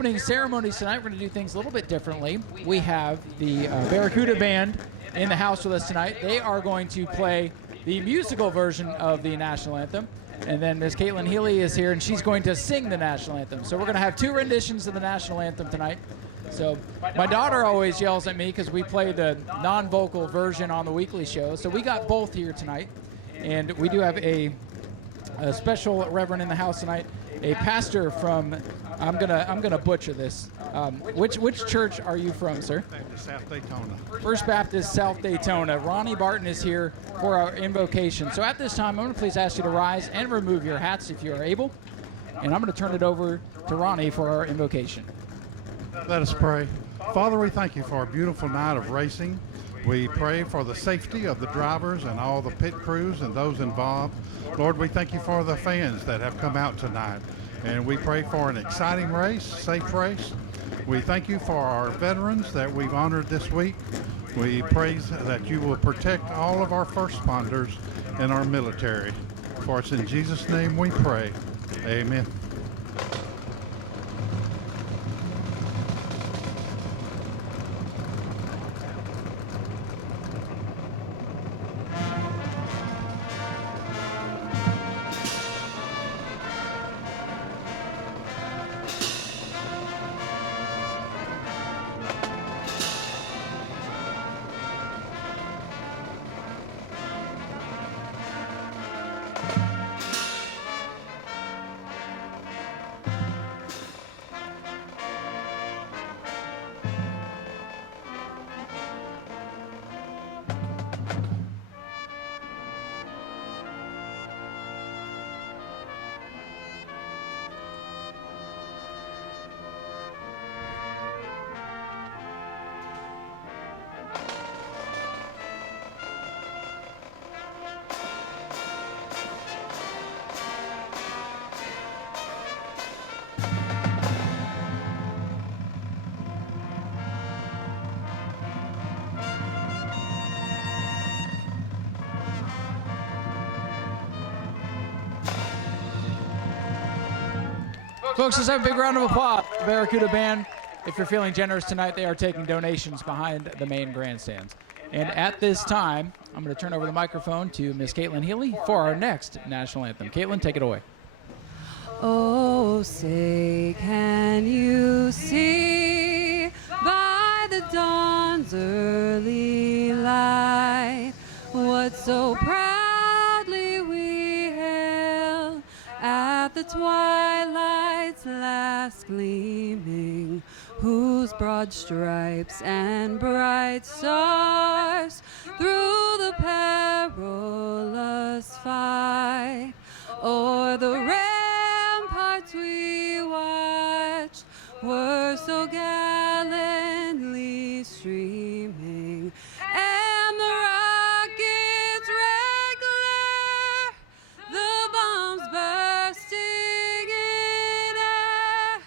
opening ceremonies tonight, we're going to do things a little bit differently. We have the Barracuda Band in the house with us tonight. They are going to play the musical version of the national anthem. And then Miss Caitlin Healy is here, and she's going to sing the national anthem. So we're going to have 2 renditions of the national anthem tonight. So my daughter always yells at me because we play the non-vocal version on the weekly show. So we got both here tonight. And we do have a special reverend in the house tonight, a pastor from, I'm gonna butcher this. Which church are you from, sir? South Daytona. First Baptist, South Daytona. Ronnie Barton is here for our invocation. So at this time, I'm going to please ask you to rise and remove your hats if you are able. And I'm going to turn it over to Ronnie for our invocation. Let us pray. Father, we thank you for a beautiful night of racing. We pray for the safety of the drivers and all the pit crews and those involved. Lord, we thank you for the fans that have come out tonight. And we pray for an exciting race, safe race. We thank you for our veterans that we've honored this week. We pray that you will protect all of our first responders and our military. For it's in Jesus' name we pray. Amen. Folks, let's have a big round of applause for the Barracuda Band. If you're feeling generous tonight, they are taking donations behind the main grandstands. And at this time, I'm going to turn over the microphone to Miss Caitlin Healy for our next national anthem. Caitlin, take it away. Oh, say, can you see by the dawn's early light what so proudly we hailed at the twilight's last gleaming, whose broad stripes and bright stars through the perilous fight o'er the ramparts we watched were so gallantly streaming, and the rockets' red glare, the bombs bursting in air,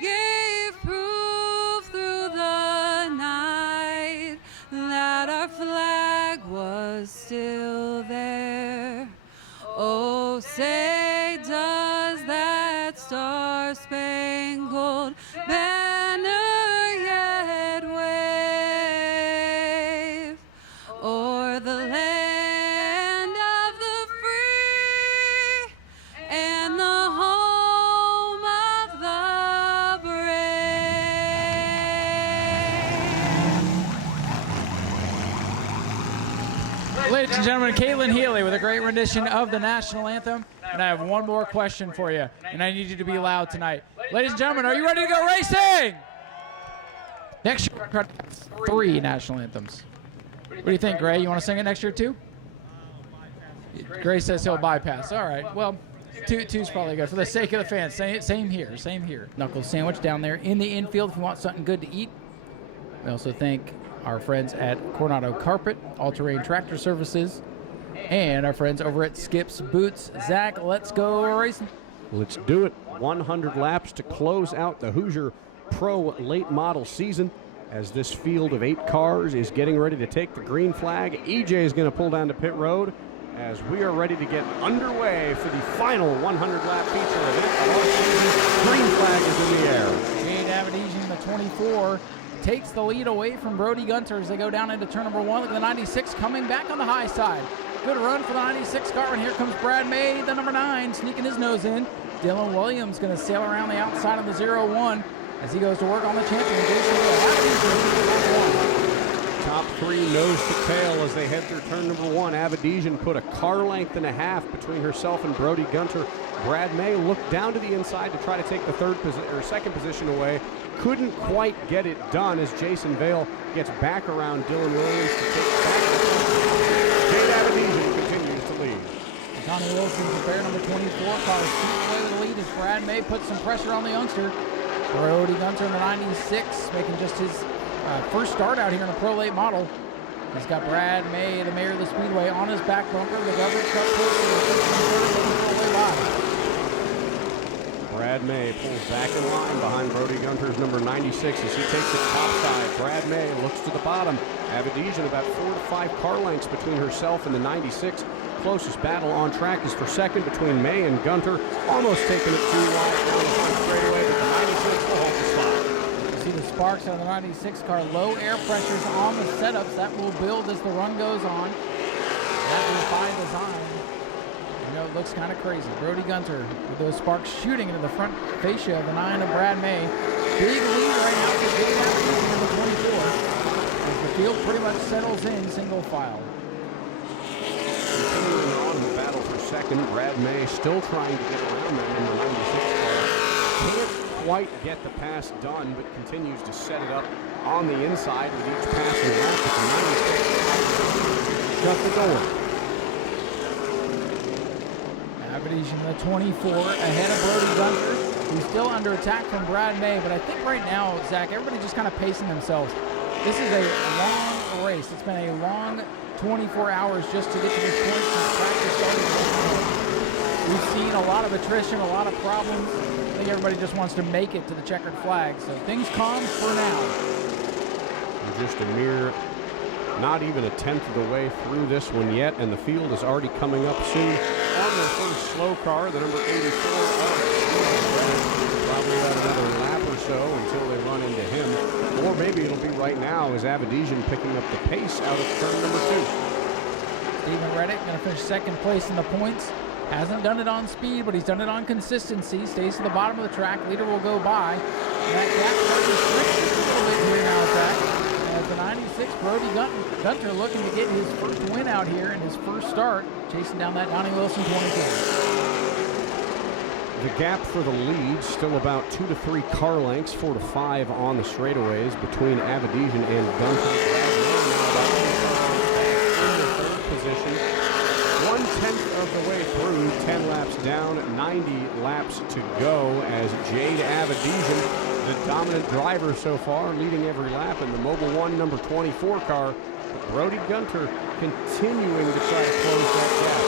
gave proof through the night that our flag was still there. Oh, say, does that star-spangled banner yet wave o'er the land of the free and the home of the brave? Ladies and gentlemen, Caitlin Healy with a great rendition of the national anthem. And I have one more question for you, and I need you to be loud tonight. Ladies and gentlemen, are you ready to go racing? Next year, we're going to have 3 national anthems. What do you think, Gray? You want to sing it next year, too? Gray says he'll bypass. All right, well, two's probably good. For the sake of the fans, same here, same here. Knuckles sandwich down there in the infield if you want something good to eat. We also thank our friends at Coronado Carpet, All-Terrain Tractor Services, and our friends over at Skip's Boots. Zach, let's go racing. Let's do it. 100 laps to close out the Hoosier Pro late model season as this field of 8 cars is getting ready to take the green flag. EJ is going to pull down to pit road as we are ready to get underway for the final 100 lap feature event of our season. Green flag is in the air. Avedisian in the 24 takes the lead away from Brody Gunter as they go down into turn number 1. Look at the 96 coming back on the high side. Good run for the 96 car, and here comes Brad May, the number 9, sneaking his nose in. Dylan Williams going to sail around the outside of the 0-1 as he goes to work on the champion. Top 3 nose to tail as they head through turn number 1. Avedisian put a car length and a half between herself and Brody Gunter. Brad May looked down to the inside to try to take the second position away. Couldn't quite get it done as Jason Vale gets back around Dylan Williams to take it back. Jade Avedisian continues to lead. Connie Wilson, the pair number 24 car, Speedway with the lead as Brad May puts some pressure on the youngster. Brody Gunter in the 96 making just his first start out here in a Pro Late model. He's got Brad May, the mayor of the Speedway, on his back bumper. The government truck pulls to the 6th live. Brad May pulls back in line behind Brody Gunter's number 96 as he takes it top side. Brad May looks to the bottom. Avedisian about 4 to 5 car lengths between herself and the 96. Closest battle on track is for second between May and Gunter. Almost taking it too wide down the front straightaway, but the 96 will hold the spot. You see the sparks on the 96 car. Low air pressures on the setups. That will build as the run goes on. That is by design. You know, it looks kind of crazy. Brody Gunter with those sparks shooting into the front fascia of the 9 of Brad May. Big lead right now for Jade Avedisian in the 24. As the field pretty much settles in single file. Continuing on in the battle for second, Brad May still trying to get around that number 96 car. Can't quite get the pass done, but continues to set it up on the inside with each passing lap. But the 96 shut the door. Avedisian in the 24 ahead of Brody Gunter, who's still under attack from Brad May. But I think right now, Zach, everybody just kind of pacing themselves. This is a long race. It's been a long 24 hours just to get to this point since practice started. We've seen a lot of attrition, a lot of problems. I think everybody just wants to make it to the checkered flag. So things calm for now. Just a mere, not even a tenth of the way through this one yet, and the field is already coming up soon on their first slow car, the number 84 of probably about another lap or so until they run into him. Or maybe it'll be right now as Avedisian picking up the pace out of turn number 2. Stephen Reddick going to finish second place in the points. Hasn't done it on speed, but he's done it on consistency. Stays to the bottom of the track. Leader will go by. And that gap starts to stretch a little bit here now, Zach. As the 96 Brody Gunter looking to get his first win out here in his first start, chasing down that Donnie Wilson 24. The gap for the lead still about 2 to 3 car lengths, 4 to 5 on the straightaways between Avedisian and Gunter. In the third position, 1/10 of the way through, 10 laps down, 90 laps to go as Jade Avedisian, the dominant driver so far, leading every lap in the Mobil 1 number 24 car. But Brody Gunter continuing to try to close that gap.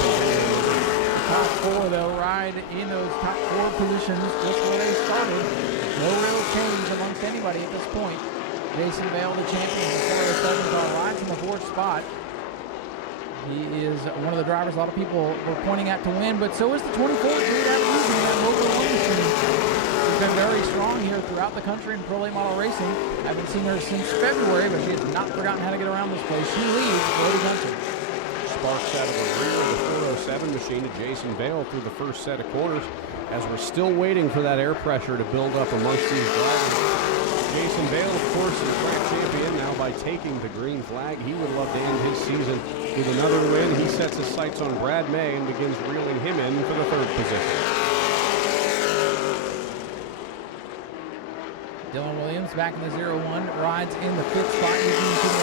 Top 4, they'll ride in those top 4 positions just where they started. No real change amongst anybody at this point. Jason Vale, the champion, the 407 car, rides in the 4th spot. He is one of the drivers a lot of people were pointing at to win, but so is the 24 Jade Avedisian in that Mobil 1 machine. She's been very strong here throughout the country in Pro Late Model racing. I haven't seen her since February, but she has not forgotten how to get around this place. She leads Brody Gunter. Sparks out of the rear of the 407 machine to Jason Vale through the first set of corners as we're still waiting for that air pressure to build up amongst these drivers. Jason Vale, of course, is track champion now by taking the green flag. He would love to end his season with another win. He sets his sights on Brad May and begins reeling him in for the 3rd position. Dylan Williams back in the 0-1, rides in the 5th spot using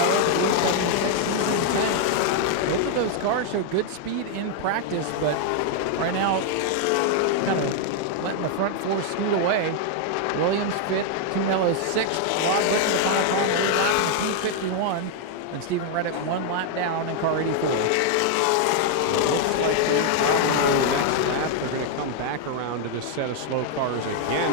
both of those cars show good speed in practice, but right now kind of letting the front 4 scoot away. Williams 5th, Tunello 6th, Rod Britton the final car on the lead lap in P51, and Stephen Reddick 1 lap down in car 84. It looks like they're going to come back around to this set of slow cars again.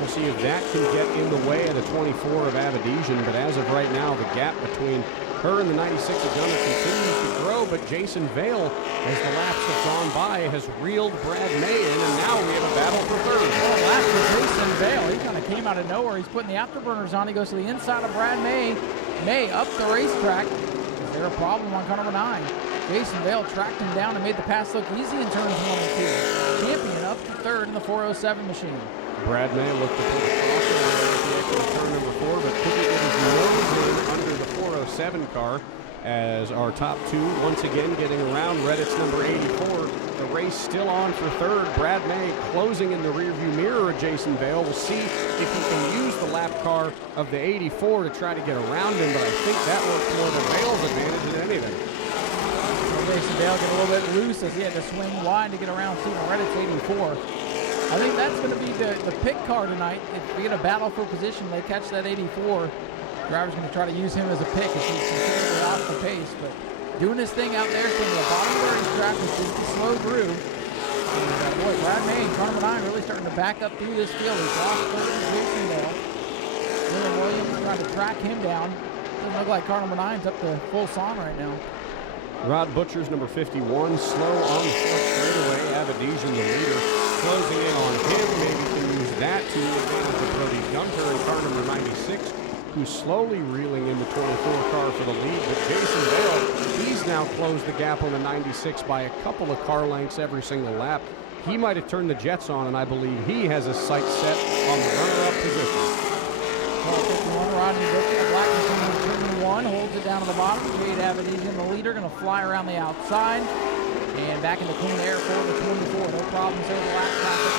We'll see if that can get in the way of the 24 of Avedisian, but as of right now, the gap between Her and the 96 of Gunner continues to grow, but Jason Vale, as the laps have gone by, has reeled Brad May in, and now we have a battle for third. Well, lap for Jason Vale. He kind of came out of nowhere. He's putting the afterburners on. He goes to the inside of Brad May. May up the racetrack. Is there a problem on car number 9? Jason Vale tracked him down and made the pass look easy in turns 1 and 2. Champion up to third in the 407 machine. Brad May looked to put the crossover at the exit of turn number 4, but couldn't get his nose in under the 407 car, as our top 2 once again getting around Reddit's number 84. The race still on for third. Brad May closing in the rearview mirror of Jason Vale. We'll see if he can use the lap car of the 84 to try to get around him, but I think that works more than Vale's advantage than anything. Jason Vale get a little bit loose as he had to swing wide to get around Stephen Reddit's 84. I think that's going to be the pick car tonight. If we get a battle for position, they catch that 84. Driver's going to try to use him as a pick as he's considerably off the pace. But doing his thing out there, staying at the bottom of the racetrack, which is to slow through. And boy, Brad May and car number 9 really starting to back up through this field. He's lost third to Jason Vale. Dylan Williams trying to track him down. Doesn't look like car number 9's up to full song right now. Rod Butcher's number 51, slow on the short straightaway. Avedisian, the leader, closing in on him. Maybe can use that to advantage of Brody Gunter and car number 96, who's slowly reeling in the 24 car for the lead. But Jason Vale, he's now closed the gap on the 96 by a couple of car lengths every single lap. He might have turned the jets on, and I believe he has his sights set on the runner-up position. 51, Rodney Butcher, black machine in 1, holds it down to the bottom. Jade Avedisian, the leader, going to fly around the outside and back into clean air for the 24. No problems over the lap traffic.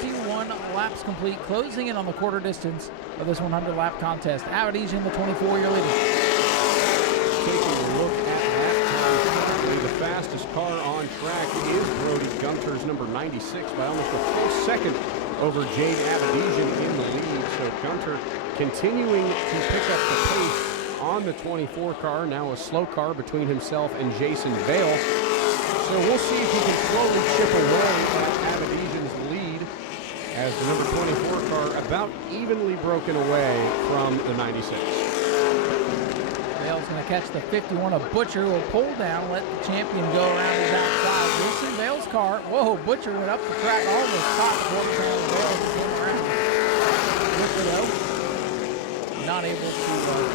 21 laps complete, closing in on the quarter distance of this 100-lap contest. Avedisian, the 24-year leader. Taking a look at that time, the fastest car on track is Brody Gunter's number 96 by almost a full second over Jade Avedisian in the lead. So Gunter continuing to pick up the pace on the 24 car, now a slow car between himself and Jason Vale. So we'll see if he can slowly chip away at Avedisian's lead as the number 24 car about evenly broken away from the 96. Vale's going to catch the 51 of Butcher, who will pull down, let the champion go around his outside. Jason Vale's car, whoa, Butcher went up the track, almost caught the quarter turn of Vale as he came around. Butcher, though, not able to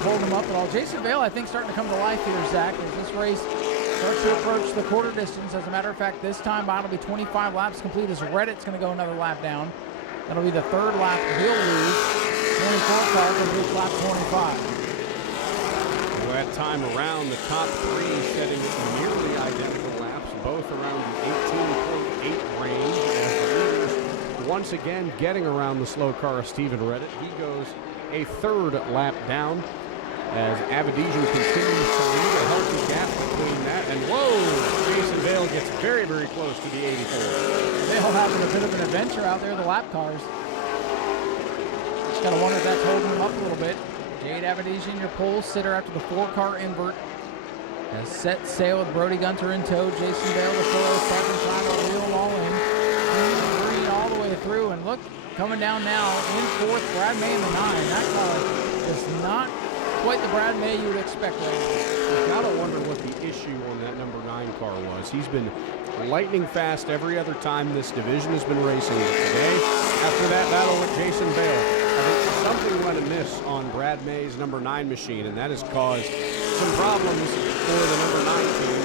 hold him up at all. Jason Vale, I think, starting to come to life here, Zach, as this race starts to approach the quarter distance. As a matter of fact, this time out will be 25 laps complete as Reddit's going to go another lap down. That'll be the third lap he'll lose. 24 car will reach lap 25. That time around, the top 3 setting nearly identical laps, both around the 18.8 range. As the leaders once again getting around the slow car of Stephen Reddit. He goes a third lap down as Avedisian continues to lead, a healthy gap between that. And whoa, Jason Vale gets very, very close to the 84. Vale having a bit of an adventure out there, the lap cars. Just got to wonder if that's holding him up a little bit. Jade Avedisian, your pole sitter after the 4-car invert, has set sail with Brody Gunter in tow. Jason Vale, the 407, trying to reel them all in. Green all the way through, and look, coming down now in 4th, Brad May in the 9. That car is not quite the Brad May you would expect right now. You've got to wonder what the issue on that number 9 car was. He's been lightning fast every other time this division has been racing. But today, after that battle with Jason Vale, I think something went amiss on Brad May's number 9 machine, and that has caused some problems for the number 9 team.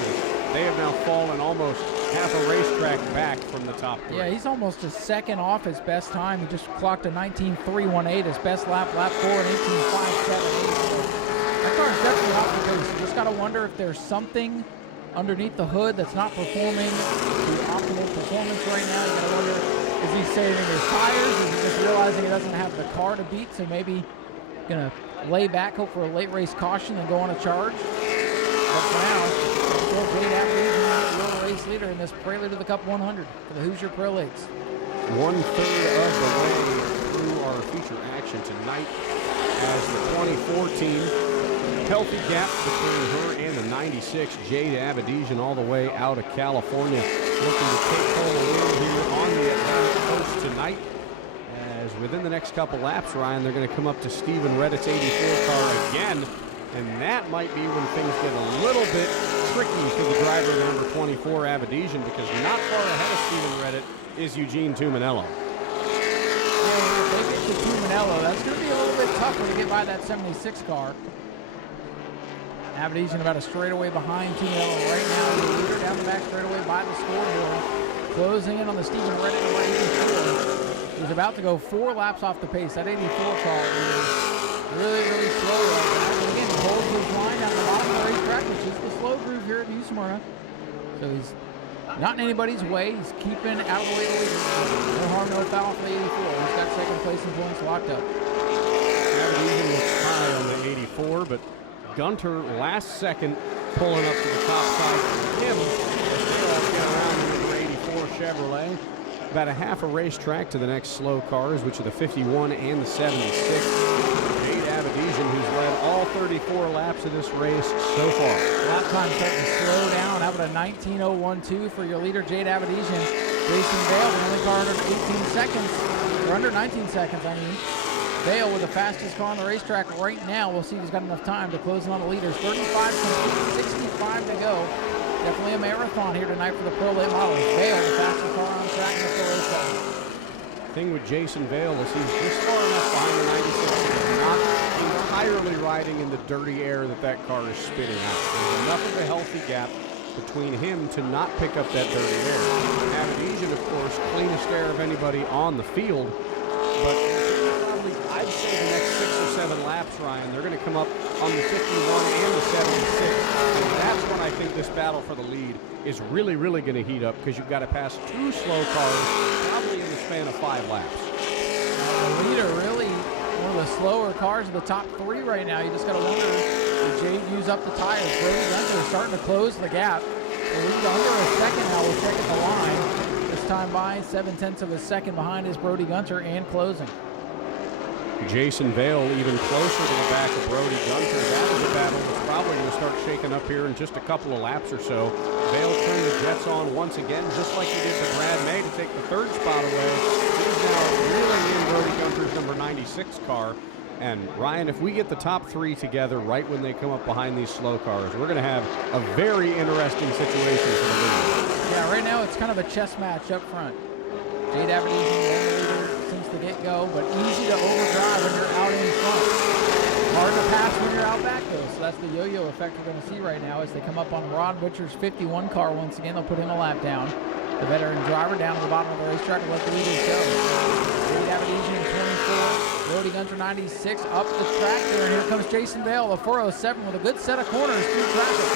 They have now fallen almost half a racetrack back from the top 3. Yeah, he's almost a second off his best time. He just clocked a 19.318, his best lap 4, and 18.578. That car is definitely off the pace. You just got to wonder if there's something underneath the hood that's not performing the optimal performance right now. You got to wonder, is he saving his tires? Is he just realizing he doesn't have the car to beat, so maybe going to lay back, hope for a late race caution, and go on a charge? But for now, still Jade Avedisian, the race leader in this Prelude to the Cup 100 for the Hoosier Prelates. 1/3 of the way through our feature action tonight as the 24 team, healthy gap between her and the 96, Jade Avedisian, all the way out of California, looking to take home a win here on the Atlantic Coast tonight. As within the next couple laps, Ryan, they're going to come up to Stephen Reddit's 84 car again. And that might be when things get a little bit tricky for the driver, number 24, Avedisian, because not far ahead of Stephen Redditt is Eugene Tuminello. Yeah, if they get to Tuminello, that's going to be a little bit tougher to get by that 76 car. Avedisian about a straightaway behind Tuminello right now. The leader down the back straightaway by the scoreboard. Closing in on the Stephen Redditt number 84. He's about to go 4 laps off the pace. That 84 car is really, really slow right now. And again, he holds his line down the bottom of the racetrack, which is the slow groove here at New Smyrna. So he's not in anybody's way. He's keeping out of the way of the leader. No harm, no foul for the 84. He's got second place in points locked up. Avedisian looks high on the 84, but Gunter last second pulling up to the top side for him. Get around the number 84 Chevrolet. About a half a racetrack to the next slow cars, which are the 51 and the 76. Jade Avedisian, who's led all 34 laps of this race so far. Lap time starting to slow down. How about a 19:01.2 for your leader, Jade Avedisian? Jason Vale, the only car under 18 seconds, or under 19 seconds, I mean. Vale with the fastest car on the racetrack right now. We'll see if he's got enough time to close in on the leaders. 35.65 to go. Definitely a marathon here tonight for the Pro Late Models. Vale, the fastest car on track in the Pro Racetrack. Thing with Jason Vale is he's just far enough behind the 96. He's not entirely riding in the dirty air that car is spitting out. There's enough of a healthy gap between him to not pick up that dirty air. Avedisian, of course, cleanest air of anybody on the field, but probably, I'd say the next 6 or 7 laps, Ryan, they're going to come up on the 51 and the 76. And that's when I think this battle for the lead is really, really going to heat up, because you've got to pass 2 slow cars probably in the span of 5 laps. The leader really one of the slower cars of the top 3 right now. You just got to wonder if Jade use up the tires. Brody Gunter is starting to close the gap. The lead under a second now. We'll check at the line. This time by 7/10 of a second behind is Brody Gunter and closing. Jason Vale even closer to the back of Brody Gunter. That is a battle that's probably going to start shaking up here in just a couple of laps or so. Vale turned the jets on once again, just like he did to Brad May to take the 3rd spot away. He's now reeling in Brody Gunter's number 96 car. And Ryan, if we get the top 3 together right when they come up behind these slow cars, we're going to have a very interesting situation for the leader. Yeah, right now it's kind of a chess match up front. Jade Avedisian, the leader since the get-go, but easy to overdrive when you're out in front. Hard to pass when you're out back, though, so that's the yo-yo effect we're going to see right now as they come up on Rod Butcher's 51 car once again. They'll put him a lap down. The veteran driver down to the bottom of the racetrack and let the leaders go. Jade Avedisian 24, Brody Gunter 96 up the track there, and here comes Jason Vale, the 407 with a good set of corners through traffic.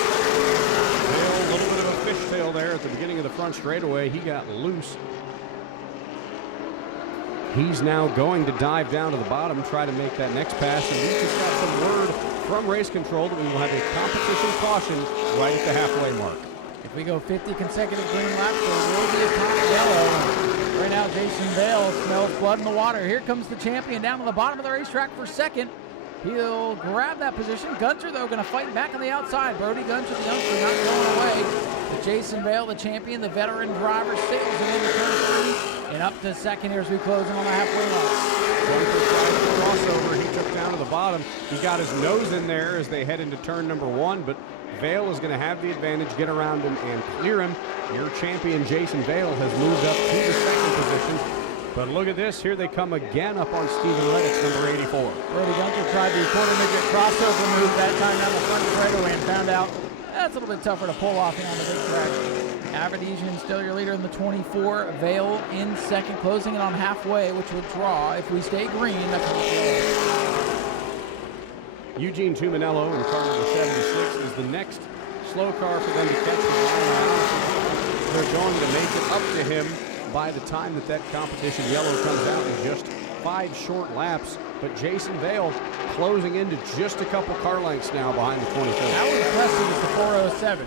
Vale, a little bit of a fishtail there at the beginning of the front straightaway. He got loose. He's now going to dive down to the bottom, try to make that next pass, and we just got some word from race control that we will have a competition caution right at the halfway mark. If we go 50 consecutive green laps, there will be a top yellow. Right now, Jason Vale smells blood in the water. Here comes the champion down to the bottom of the racetrack for second. He'll grab that position. Gunter, though, going to fight back on the outside. Brody Gunter, the youngster, not going away. But Jason Vale, the champion, the veteran driver, sails in into turn 3. And up to second here as we close in on the halfway line. Gunter tried the crossover. He took down to the bottom. He got his nose in there as they head into turn number 1, but Vale is going to have the advantage, get around him and clear him. Your champion, Jason Vale, has moved up to the second position. But look at this. Here they come again up on Stephen Redditt's number 84. Brody Gunter tried the quarter midget crossover move that time down the front straightaway and found out that's a little bit tougher to pull off on the big track. Avedisian still your leader in the 24. Vale in second, closing it on halfway, which would draw. If we stay green, that's what we'll Eugene Tuminello in car number 76 is the next slow car for them to catch the line. They're going to make it up to him by the time that competition yellow comes out in just 5 short laps. But Jason Vale closing into just a couple car lengths now behind the 24. That was impressive with the 407.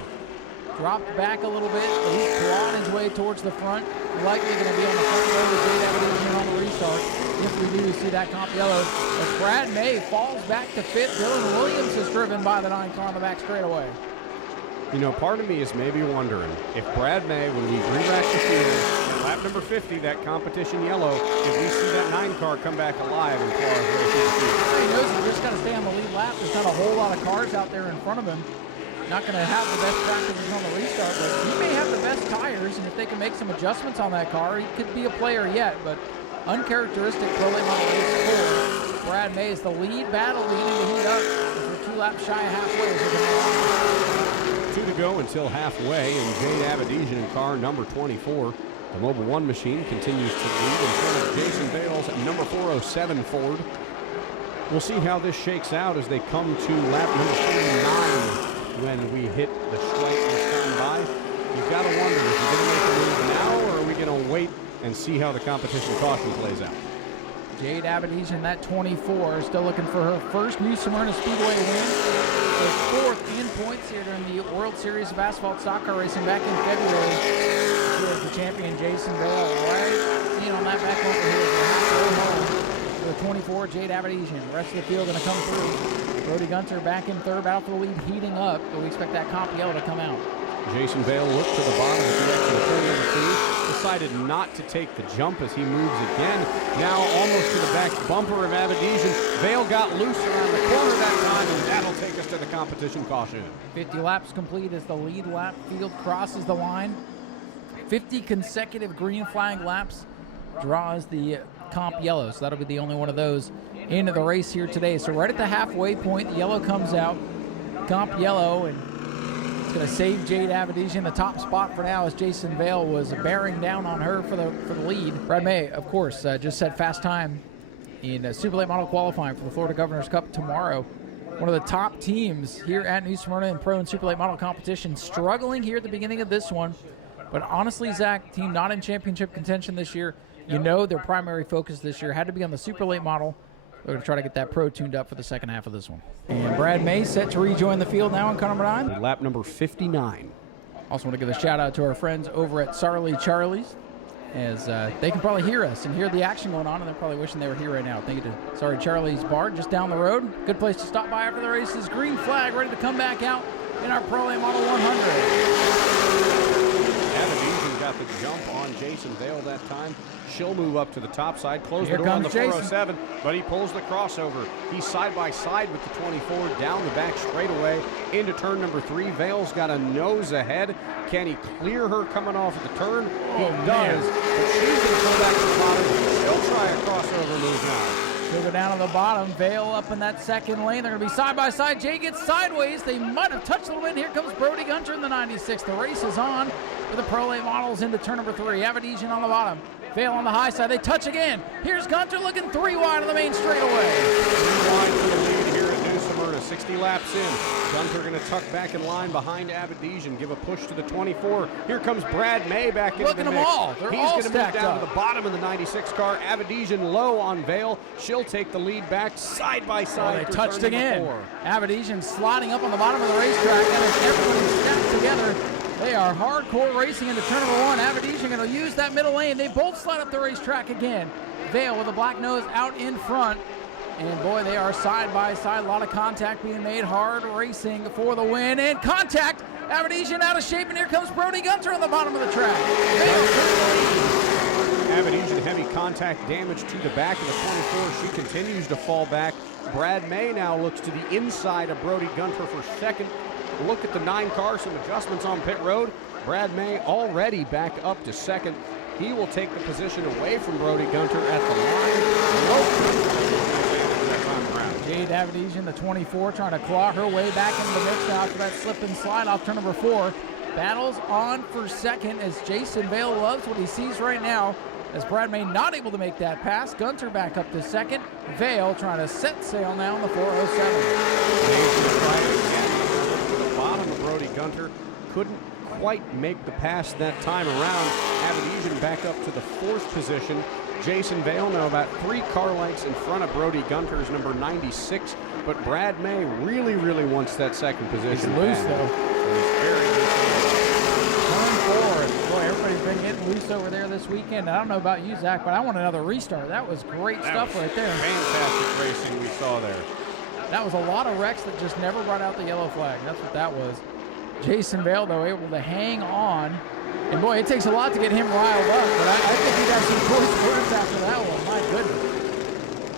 Dropped back a little bit, but he's clawing his way towards the front. Likely going to be on the front row with Jade Avedisian on the restart if we do see that comp yellow. As Brad May falls back to 5th, Dylan Williams is driven by the 9 car on the back straightaway. You know, part of me is maybe wondering if Brad May, when we re-rack the field, lap number 50, that competition yellow, if we see that 9 car come back alive and claw his way through the field. He knows he's just got to stay on the lead lap. There's not a whole lot of cars out there in front of him. Not going to have the best practices on the restart, but he may have the best tires, and if they can make some adjustments on that car, he could be a player yet, but uncharacteristic Pro Late Model Race 4. Brad May is the lead battle leading to heat up. We're 2 laps shy of halfway. 2 to go until halfway, and Jade Abedisian in car number 24. The Mobile 1 machine continues to lead in front of Jason Bales at number 407 Ford. We'll see how this shakes out as they come to lap number 49 when we hit the stripe this time by. You've got to wonder, is he going to make a move now, or are we going to wait and see how the competition caution plays out? Jade Abedisian, that 24, still looking for her first New Smyrna Speedway win. Her 4th in points here during the World Series of Asphalt Stock Car Racing back in February. She was the champion, Jason Bale, right in on that back over here. For the 24, Jade Abedisian. The rest of the field going to come through. Brody Gunter back in 3rd, battle for the lead heating up, but we expect that comp yellow to come out. Jason Bale looked to the bottom of the exit of turn number 2, decided not to take the jump as he moves again. Now almost to the back bumper of Abedisian. Bale got loose around the corner that time, and that'll take us to the competition caution. 50 laps complete as the lead lap field crosses the line. 50 consecutive green flag laps draws the comp yellow, so that'll be the only one of those into the race here today. So right at the halfway point, the yellow comes out, comp yellow, and it's going to save Jade Abedisian. The top spot for now as Jason Vale was bearing down on her for the lead. Brad May, of course, just set fast time in Super Late Model qualifying for the Florida Governor's Cup tomorrow. One of the top teams here at New Smyrna in Pro and Super Late Model competition, struggling here at the beginning of this one. But honestly, Zach, team not in championship contention this year. You know their primary focus this year had to be on the Super Late Model. We're going to try to get that Pro tuned up for the second half of this one. And Brad May set to rejoin the field now in car number 9. Lap number 59. Also want to give a shout out to our friends over at Sarley Charlie's, as they can probably hear us and hear the action going on, and they're probably wishing they were here right now. Thank you to Sarley Charlie's bar just down the road. Good place to stop by after the races. Green flag ready to come back out in our Pro Late Model 100. Abedisian got the jump on Jason Vale that time. She'll move up to the top side, close Here the door on the comes 407, but he pulls the crossover. He's side by side with the 24 down the back straightaway into turn number 3. Vale's got a nose ahead. Can he clear her coming off of the turn? He does, but she's going to pull back to the bottom. She'll try a crossover move now. She'll go down to the bottom. Vale up in that second lane. They're going to be side by side. Jay gets sideways. They might have touched a little bit. Here comes Brody Gunter in the 96. The race is on for the Pro Late Models into turn number 3. Abedisian on the bottom. Vale on the high side. They touch again. Here's Gunter looking 3 wide on the main straightaway. 3 wide for the lead here at New Smyrna. 60 laps in. Gunter going to tuck back in line behind Abedisian. Give a push to the 24. Here comes Brad May back into the mix. Look at them all. They're all He's going to move down up to the bottom of the 96 car. Abedisian low on Vale. She'll take the lead back side by side. They touched again. Abedisian sliding up on the bottom of the racetrack. And as everybody stacked together, they are hardcore racing into turn number 1. Abedisian going to use that middle lane. They both slide up the racetrack again. Vale with a black nose out in front. And boy, they are side by side. A lot of contact being made. Hard racing for the win. And contact. Abedisian out of shape. And here comes Brody Gunter on the bottom of the track. Abedisian heavy contact damage to the back of the 24. She continues to fall back. Brad May now looks to the inside of Brody Gunter for second. Look at the 9 car, some adjustments on pit road. Brad May already back up to second. He will take the position away from Brody Gunter at the line. Jade Abedisian, the 24, trying to claw her way back into the mix now after that slip and slide off turn number 4. Battles on for second as Jason Vale loves what he sees right now, as Brad May not able to make that pass. Gunter back up to second. Vale trying to set sail now on the 407. Bottom of Brody Gunter couldn't quite make the pass that time around. Abedisian back up to the 4th position. Jason Vale now about 3 car lengths in front of Brody Gunter's number 96, but Brad May really wants that second position. He's loose though. He's very loose. Turn 4. Boy, everybody's been getting loose over there this weekend. I don't know about you, Zach, but I want another restart. That was great stuff right there. Fantastic racing we saw there. That was a lot of wrecks that just never brought out the yellow flag. That's what that was. Jason Vale, though, able to hang on And boy, it takes a lot to get him riled up, but I think he'd have some choice words after that one. My goodness.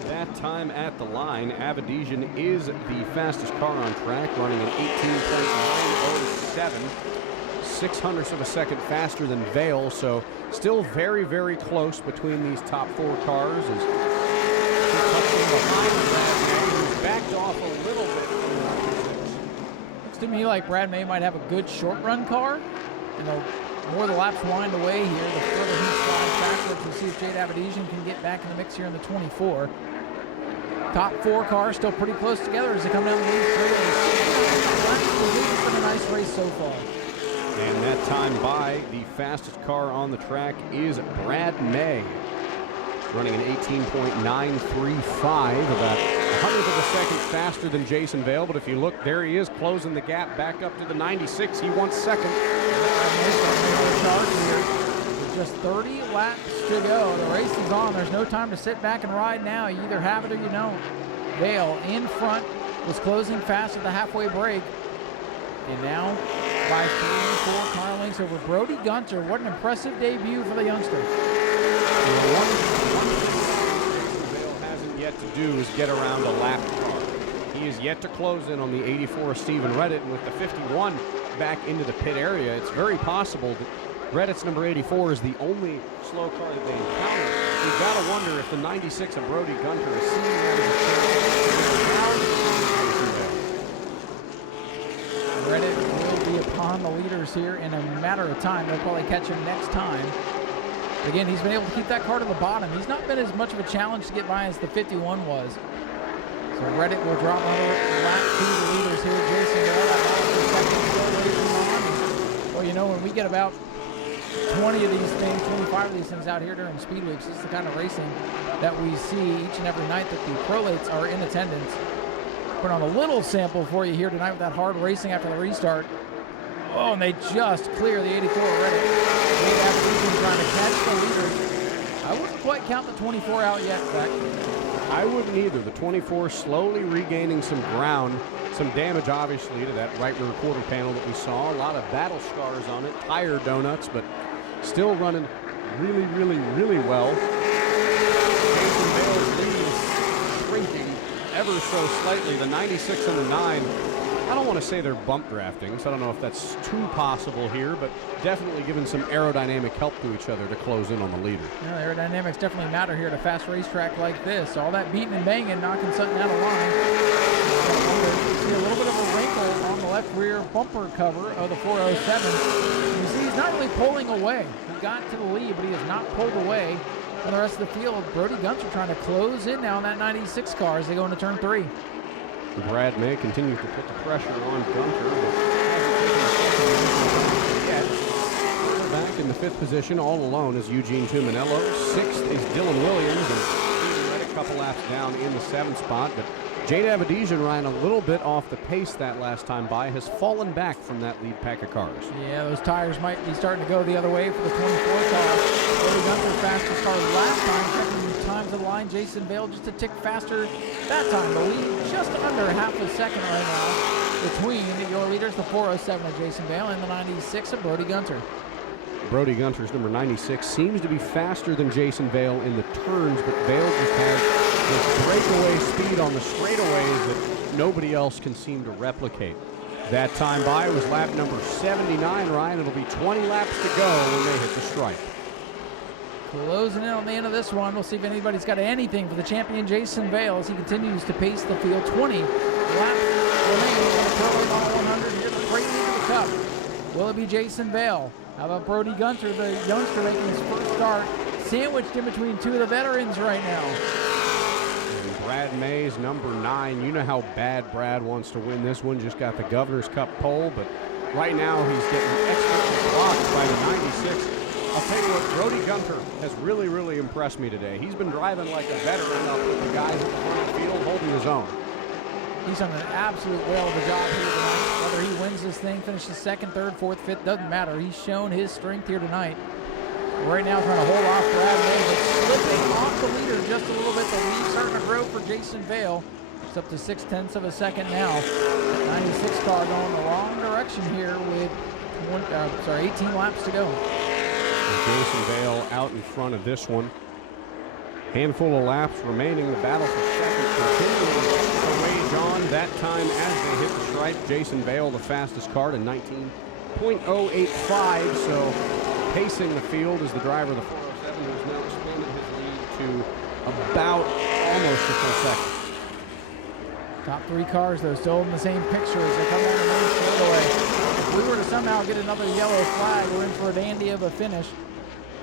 That time at the line, Avedisian is the fastest car on track, running an 18.907, 600ths of a second faster than Vale, so still very, very close between these top 4 cars. As he's backed off a little bit. Looks to me like Brad May might have a good short run car. And the more the laps wind away here, the further he slides backwards. We'll see if Jade Avedisian can get back in the mix here in the 24. Top 4 cars still pretty close together as they come down the lead straight. It's been a nice race so far. And that time by the fastest car on the track is Brad May, running an 18.935, about 100th of a second faster than Jason Vale. But if you look, there he is closing the gap back up to the 96. He wants second. With just 30 laps to go. The race is on. There's no time to sit back and ride now. You either have it or you don't. Vale in front was closing fast at the halfway break. And now by 3-4 car lengths over Brody Gunter. What an impressive debut for the youngster. One Vale hasn't yet to do is get around a lap car. He is yet to close in on the 84 Stephen Reddit, and with the 51 back into the pit area, it's very possible that Reddit's number 84 is the only slow car that they encounter. You've got to wonder if the 96 of Brody Gunter is seen there as a Reddit will be upon the leaders here in a matter of time. They'll probably catch him next time. But again, he's been able to keep that car to the bottom. He's not been as much of a challenge to get by as the 51 was. So Reddit will drop another lap to the leaders here. Jason Well, you know, when we get about 20 of these things, 25 of these things out here during Speed Weeks, this is the kind of racing that we see each and every night that the prolates are in attendance. Put on a little sample for you here tonight with that hard racing after the restart. Oh, and they just clear the 84 Reddit. Trying to catch the leaders. I wouldn't quite count the 24 out yet, Zach. I wouldn't either. The 24 slowly regaining some ground. Some damage, obviously, to that right rear quarter panel that we saw. A lot of battle scars on it, tire donuts, but still running really, really, really well. Jason Vale's lead is shrinking ever so slightly. The 96 and the 9. I don't want to say they're bump drafting, so I don't know if that's too possible here, but definitely giving some aerodynamic help to each other to close in on the leader. Yeah, aerodynamics definitely matter here at a fast racetrack like this. All that beating and banging, knocking something out of line. You see a little bit of a wrinkle on the left rear bumper cover of the 407. You see he's not really pulling away. He got to the lead, but he has not pulled away from the rest of the field. Brody Gunter trying to close in now on that 96 car as they go into turn 3. Brad May continues to put the pressure on Gunter. Back in the 5th position all alone is Eugene Tuminello. 6th is Dylan Williams, and Stephen Reddit a couple laps down in the 7th spot. But Jade Avedisian ran a little bit off the pace that last time by, has fallen back from that lead pack of cars. Yeah, those tires might be starting to go the other way for the 24 car. Brody Gunter's fastest car last time, checking the times of the line. Jason Vale just a tick faster that time. The lead just under half a second right now between your leaders, the 407 of Jason Vale and the 96 of Brody Gunter. Brody Gunter's number 96 seems to be faster than Jason Vale in the turns, but Vale just has this breakaway speed on the straightaways that nobody else can seem to replicate. That time by was lap number 79, Ryan. It'll be 20 laps to go when they hit the stripe. Closing in on the end of this one. We'll see if anybody's got anything for the champion Jason Vale as he continues to pace the field. 20 laps remaining on the Prelude 100 here to Prelude to the Cup. Will it be Jason Vale? How about Brody Gunter, the youngster making his first start, sandwiched in between two of the veterans right now? And Brad May's number 9. You know how bad Brad wants to win this one. Just got the Governor's Cup pole, but right now he's getting extra blocked by the 96. I'll tell you what, Brody Gunter has really, really impressed me today. He's been driving like a veteran up with the guys at the front of the field, holding his own. He's done an absolute whale of a job here tonight. Whether he wins this thing, finishes 2nd, 3rd, 4th, 5th, doesn't matter. He's shown his strength here tonight. Right now trying to hold off Brad May, but slipping off the leader just a little bit. The lead starting to grow for Jason Vale. It's up to 0.6 of a second now. 96 car going the wrong direction here with 18 laps to go. Jason Vale out in front of this one. Handful of laps remaining. The battle for second continuing to wage on. That time as they hit the stripe, Jason Vale, the fastest car, to 19.085. So pacing the field is the driver of the 407, who's now expanded his lead to about almost a full second. Top 3 cars, though, still in the same picture as they come down the main straightaway. If we were to somehow get another yellow flag, we're in for a dandy of a finish.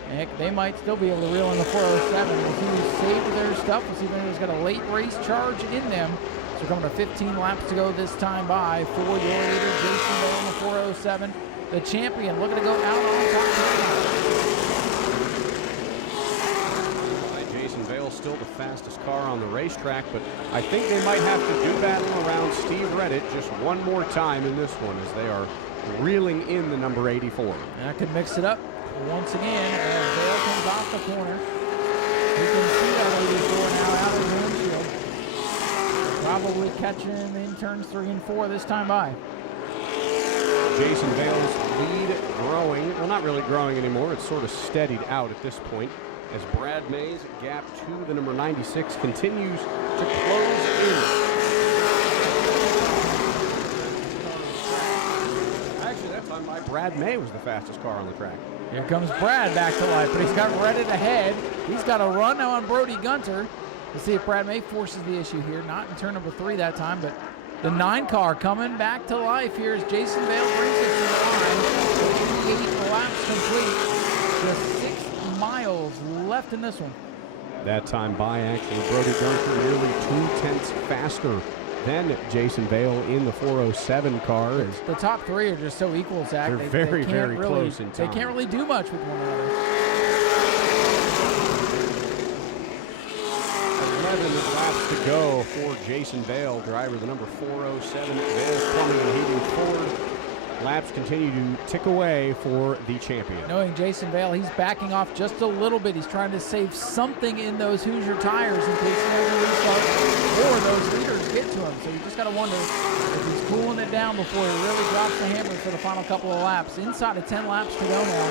Heck, they might still be able to reel in the 407. We'll see who saved their stuff. We'll see if anybody's got a late race charge in them. So we're coming to 15 laps to go this time by for your leader, Jason Vale in the 407. The champion looking to go out on top tonight. Jason Vale still the fastest car on the racetrack, but I think they might have to do battle around Steve Reddit just one more time in this one as they are reeling in the number 84. That could mix it up once again as Vale comes off the corner. You can see that 84 now out of the windshield. Probably catching in turns 3 and 4 this time by. Jason Vale's lead growing. Well, not really growing anymore. It's sort of steadied out at this point as Brad May's gap to the number 96 continues to close in. Actually, that time by Brad May was the fastest car on the track. Here comes Brad back to life, but he's got Reddit ahead. He's got a run now on Brody Gunter. Let's see if Brad May forces the issue here. Not in turn number 3 that time, but the 9 car coming back to life here as Jason Vale brings it to the line. 88 laps complete. Just 6 miles left in this one. That time by, actually, Brody Gunter nearly 2/10 faster than Jason Vale in the 407 car. The top 3 are just so equal, Zach. They're very really, close in time. They can't really do much with one another. 11 laps to go for Jason Vale, driver the number 407 Vale's Plumbing and Heating Ford. Laps continue to tick away for the champion. Knowing Jason Vale, he's backing off just a little bit. He's trying to save something in those Hoosier tires in case he has a restart or those leaders get to him. So you just got to wonder if he's cooling it down before he really drops the hammer for the final couple of laps. Inside of 10 laps to go now.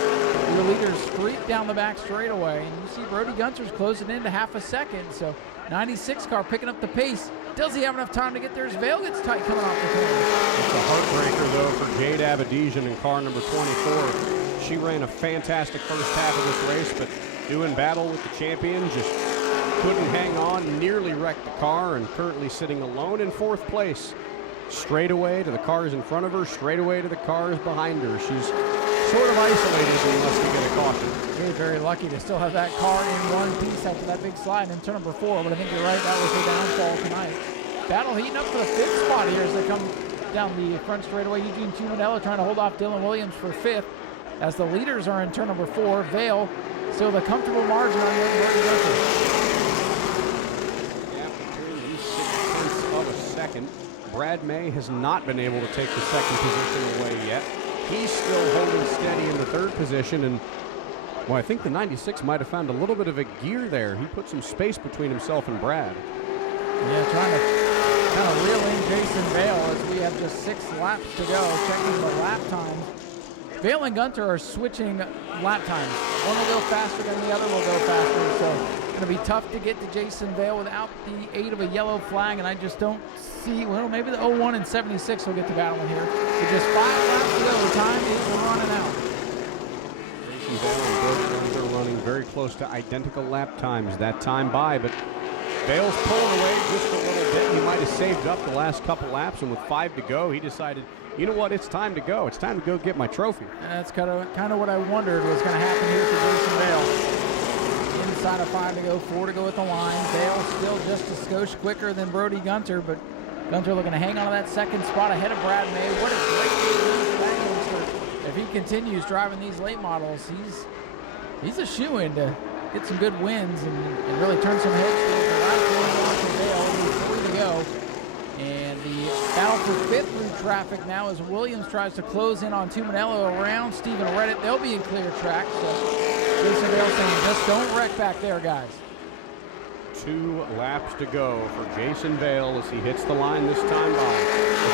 Your leaders streak down the back straightaway. And you see Brody Gunter's closing in to half a second. So 96 car picking up the pace. Does he have enough time to get there as Vale gets tight coming off the corner? It's a heartbreaker, though, for Jade Abedesian in car number 24. She ran a fantastic first half of this race, but doing battle with the champion, just couldn't hang on, nearly wrecked the car, and currently sitting alone in 4th place. Straight away to the cars in front of her, straight away to the cars behind her. She's sort of isolated unless we get a caution. Very, very lucky to still have that car in one piece after that big slide in turn number 4, but I think you're right, that was the downfall tonight. Battle heating up for the 5th spot here as they come down the front straightaway. Eugene Tuminello trying to hold off Dylan Williams for 5th as the leaders are in turn number 4. Vale still the comfortable margin on the Brody Gunter. Gap between 6/10 of a second. Brad May has not been able to take the 2nd position away yet. He's still holding steady in the 3rd position, and well, I think the 96 might have found a little bit of a gear there. He put some space between himself and Brad. Yeah, trying to kind of reel in Jason Vale as we have just 6 laps to go. Checking the lap times. Vale and Gunter are switching lap times. One will go faster than the other will go faster, so it's going to be tough to get to Jason Vale without the aid of a yellow flag, and I just don't see, well, maybe the 01 and 76 will get to battling here. With just 5 laps to go, the time is running out. Jason Vale and Brody Gunter running very close to identical lap times that time by, but Vale's pulling away just a little bit. He might have saved up the last couple laps, and with 5 to go, he decided, you know what, it's time to go. It's time to go get my trophy. And that's kind of what I wondered was going to happen here for Jason Vale. Inside of 5 to go, 4 to go at the line. Vale still just a skosh quicker than Brody Gunter, but Gunter looking to hang on to that 2nd spot ahead of Brad May. What a great day for that youngster. If he continues driving these late models, he's a shoo-in to get some good wins and really turn some heads for the last one off for Vale. 3 to go. And the battle for 5th through traffic now as Williams tries to close in on Tuminello around Stephen Reddit. They'll be in clear track. So Jason Vale saying, just don't wreck back there, guys. 2 laps to go for Jason Vale as he hits the line this time by. The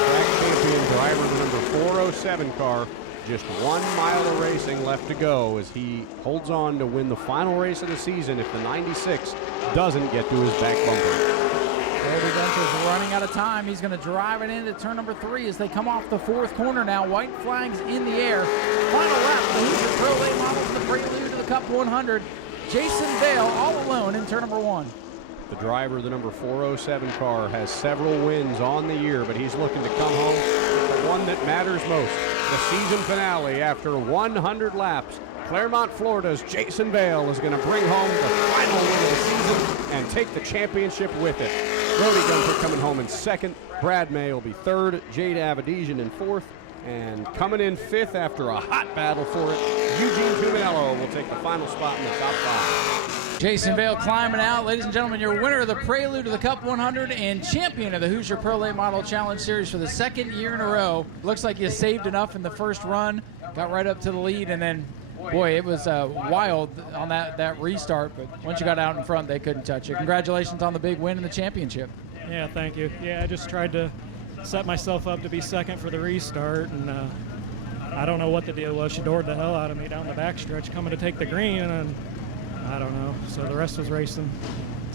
track champion driver, the number 407 car, just 1 mile of racing left to go as he holds on to win the final race of the season if the 96 doesn't get to his back bumper. Brody Gunter's running out of time. He's going to drive it into turn number 3 as they come off the 4th corner now. White flags in the air. Final lap, the Hoosier Pro Late Models, the Prelude to the Cup 100. Jason Vale all alone in turn number 1. The driver of the number 407 car has several wins on the year, but he's looking to come home with the one that matters most, the season finale after 100 laps. Claremont, Florida's Jason Vale is going to bring home the final win of the season and take the championship with it. Brody Gunter coming home in 2nd. Brad May will be 3rd. Jade Avedisian in 4th. And coming in 5th after a hot battle for it, Eugene Tuminello will take the final spot in the top 5. Jason Vale climbing out. Ladies and gentlemen, your winner of the Prelude to the Cup 100 and champion of the Hoosier Pro Late Model Challenge Series for the 2nd year in a row. Looks like you saved enough in the first run, got right up to the lead, and then, boy, it was wild on that restart, but once you got out in front, they couldn't touch you. Congratulations on the big win in the championship. Yeah, thank you. Yeah, I just tried to set myself up to be 2nd for the restart, and I don't know what the deal was. She doored the hell out of me down the backstretch coming to take the green, and I don't know. So the rest was racing.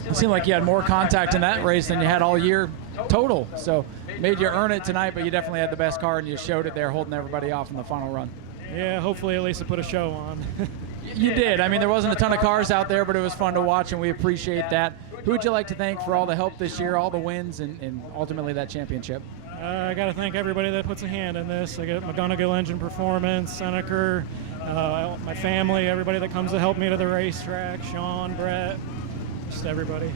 It seemed like you had more contact in that race than you had all year total, so made you earn it tonight, but you definitely had the best car, and you showed it there holding everybody off in the final run. Yeah, hopefully at least I put a show on. You did. I mean, there wasn't a ton of cars out there, but it was fun to watch, and we appreciate that. Who would you like to thank for all the help this year, all the wins, and ultimately that championship? I got to thank everybody that puts a hand in this. I got McGonigal Engine Performance, Seneca, my family, everybody that comes to help me to the racetrack, Sean, Brett, just everybody.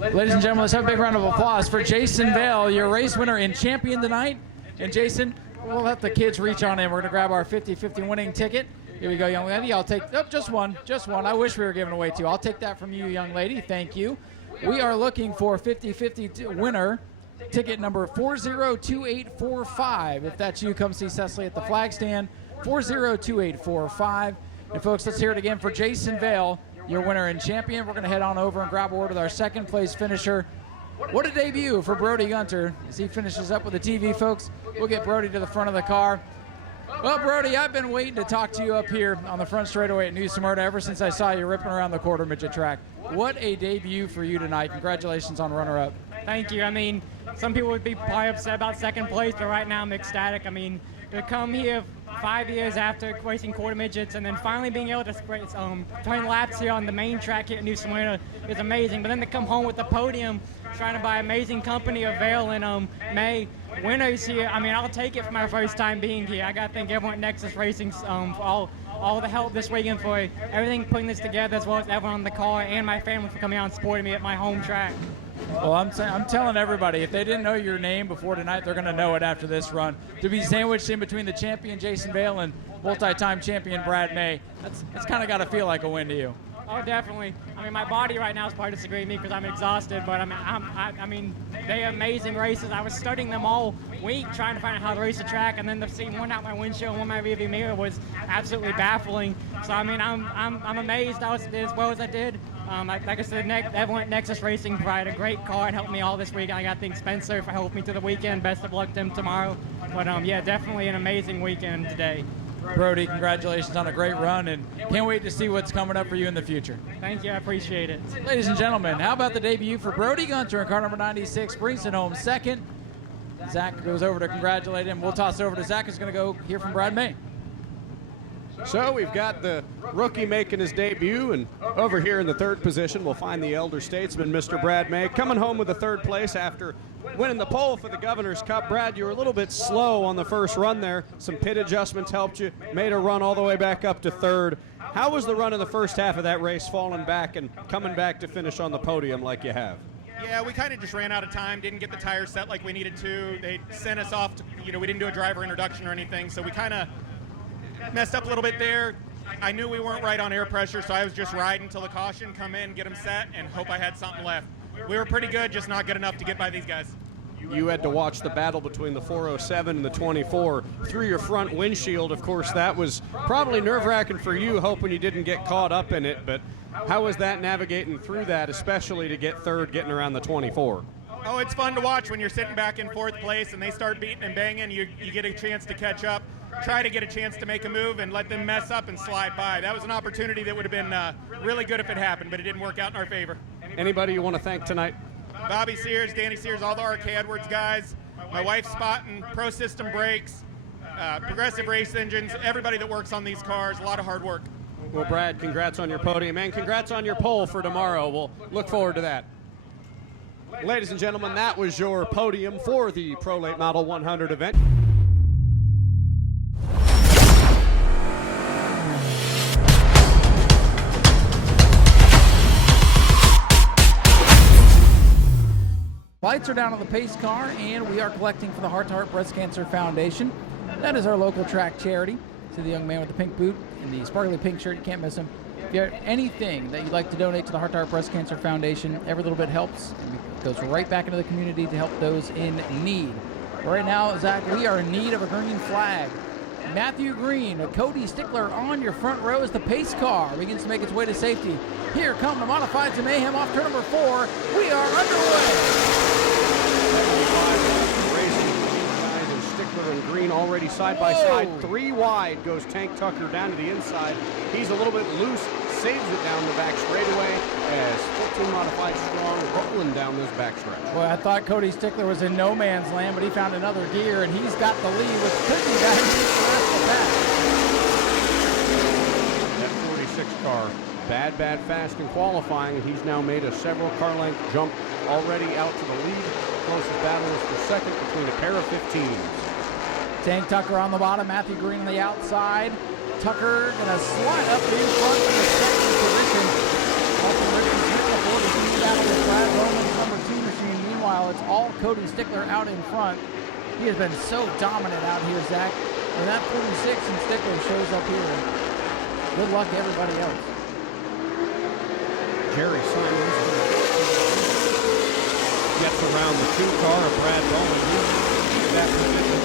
Ladies and gentlemen, let's have a big round of applause for Jason Vale, your race winner and champion tonight. And Jason, we'll let the kids reach on in. We're going to grab our 50-50 winning ticket. Here we go, young lady. I'll take just one. I wish we were giving away 2. I'll take that from you, young lady. Thank you. We are looking for 50-50 winner. Ticket number 402845. If that's you, come see Cecily at the flag stand. 402845. And folks, let's hear it again for Jason Vale, your winner and champion. We're going to head on over and grab a word with our 2nd place finisher. What a debut for Brody Gunter as he finishes up with the TV, folks. We'll get Brody to the front of the car. Well, Brody, I've been waiting to talk to you up here on the front straightaway at New Smyrna ever since I saw you ripping around the quarter midget track. What a debut for you tonight. Congratulations on runner-up. Thank you. I mean, some people would be probably upset about 2nd place, but right now I'm ecstatic. I mean, to come here 5 years after racing quarter midgets and then finally being able to turn laps here on the main track here at New Smyrna is amazing. But then to come home with the podium, trying to buy amazing company of Vale and May winners here, I mean, I'll take it for my first time being here. I got to thank everyone at Nexus Racing for all the help this weekend, for everything putting this together, as well as everyone in the car and my family for coming out and supporting me at my home track. Well, I'm telling everybody, if they didn't know your name before tonight, they're going to know it after this run. To be sandwiched in between the champion Jason Vale and multi-time champion Brad May, that's kind of got to feel like a win to you. Oh, definitely. I mean, my body right now is probably disagreeing with me because I'm exhausted, but I mean, they're amazing races. I was studying them all week, trying to find out how to race the track, and then to see one out my windshield and one my rearview mirror was absolutely baffling. So, I mean, I'm amazed I was as well as I did. Like I said, everyone at Nexus Racing provided a great car and helped me all this week. I got to thank Spencer for helping me to the weekend. Best of luck to him tomorrow. But, yeah, definitely an amazing weekend today. Brody, congratulations on a great run, and can't wait to see what's coming up for you in the future. Thank you. I appreciate it. Ladies and gentlemen, how about the debut for Brody Gunter in car number 96, brings it home 2nd. Zach goes over to congratulate him. We'll toss it over to Zach, who's going to go hear from Brad May. So we've got the rookie making his debut, and over here in the 3rd position, we'll find the elder statesman, Mr. Brad May, coming home with the 3rd place after winning the pole for the Governor's Cup. Brad, you were a little bit slow on the first run there. Some pit adjustments helped you, made a run all the way back up to 3rd. How was the run in the first half of that race, falling back and coming back to finish on the podium like you have? Yeah, we kind of just ran out of time, didn't get the tires set like we needed to. They sent us off to, we didn't do a driver introduction or anything, so we kind of messed up a little bit there. I knew we weren't right on air pressure, so I was just riding till the caution, come in, get them set, and hope I had something left. We were pretty good, just not good enough to get by these guys. You had to watch the battle between the 407 and the 24 through your front windshield. Of course, that was probably nerve-wracking for you, hoping you didn't get caught up in it, but how was that navigating through that, especially to get 3rd, getting around the 24? Oh, it's fun to watch when you're sitting back in 4th place and they start beating and banging. You get a chance to catch up. try to get a chance to make a move and let them mess up and slide by. That was an opportunity that would have been really good if it happened, but it didn't work out in our favor. Anybody you want to thank tonight? Bobby Sears, Danny Sears, all the RK Edwards guys, my wife Spotting, Pro System Brakes, Progressive Race Engines, everybody that works on these cars, a lot of hard work. Well, Brad, congrats on your podium, and congrats on your pole for tomorrow. We'll look forward to that. Ladies and gentlemen, that was your podium for the Pro Late Model 100 event. Lights are down on the pace car, and we are collecting for the Heart to Heart Breast Cancer Foundation. That is our local track charity. See the young man with the pink boot and the sparkly pink shirt, you can't miss him. If you have anything that you'd like to donate to the Heart to Heart Breast Cancer Foundation, every little bit helps. It goes right back into the community to help those in need. Right now, Zach, we are in need of a green flag. Matthew Green, Cody Stickler on your front row as the pace car begins to make its way to safety. Here come the modifieds of Mayhem off turn number 4. We are underway. 75 racing guys and Stickler and Green already side by side. 3 wide goes Tank Tucker down to the inside. He's a little bit loose, saves it down the back straightaway as 14 modified strong rolling down this backstretch. Well, I thought Cody Stickler was in no man's land, but he found another gear, and he's got the lead, which could be that he takes the rest of the pack. That 46 car, bad fast in qualifying. He's now made a several car length jump already out to the lead. Closest battle is for second between a pair of 15s. Tank Tucker on the bottom, Matthew Green on the outside. Tucker gonna slide up in front in the second position. Austin Richards hit the 42 battle with Brad Bowman's number 2 machine. Meanwhile, it's all Cody Stickler out in front. He has been so dominant out here, Zach. When that 46 and Stickler shows up here, good luck to everybody else. Jerry Simons gets around the 2 car of Brad Bowman. He's that position.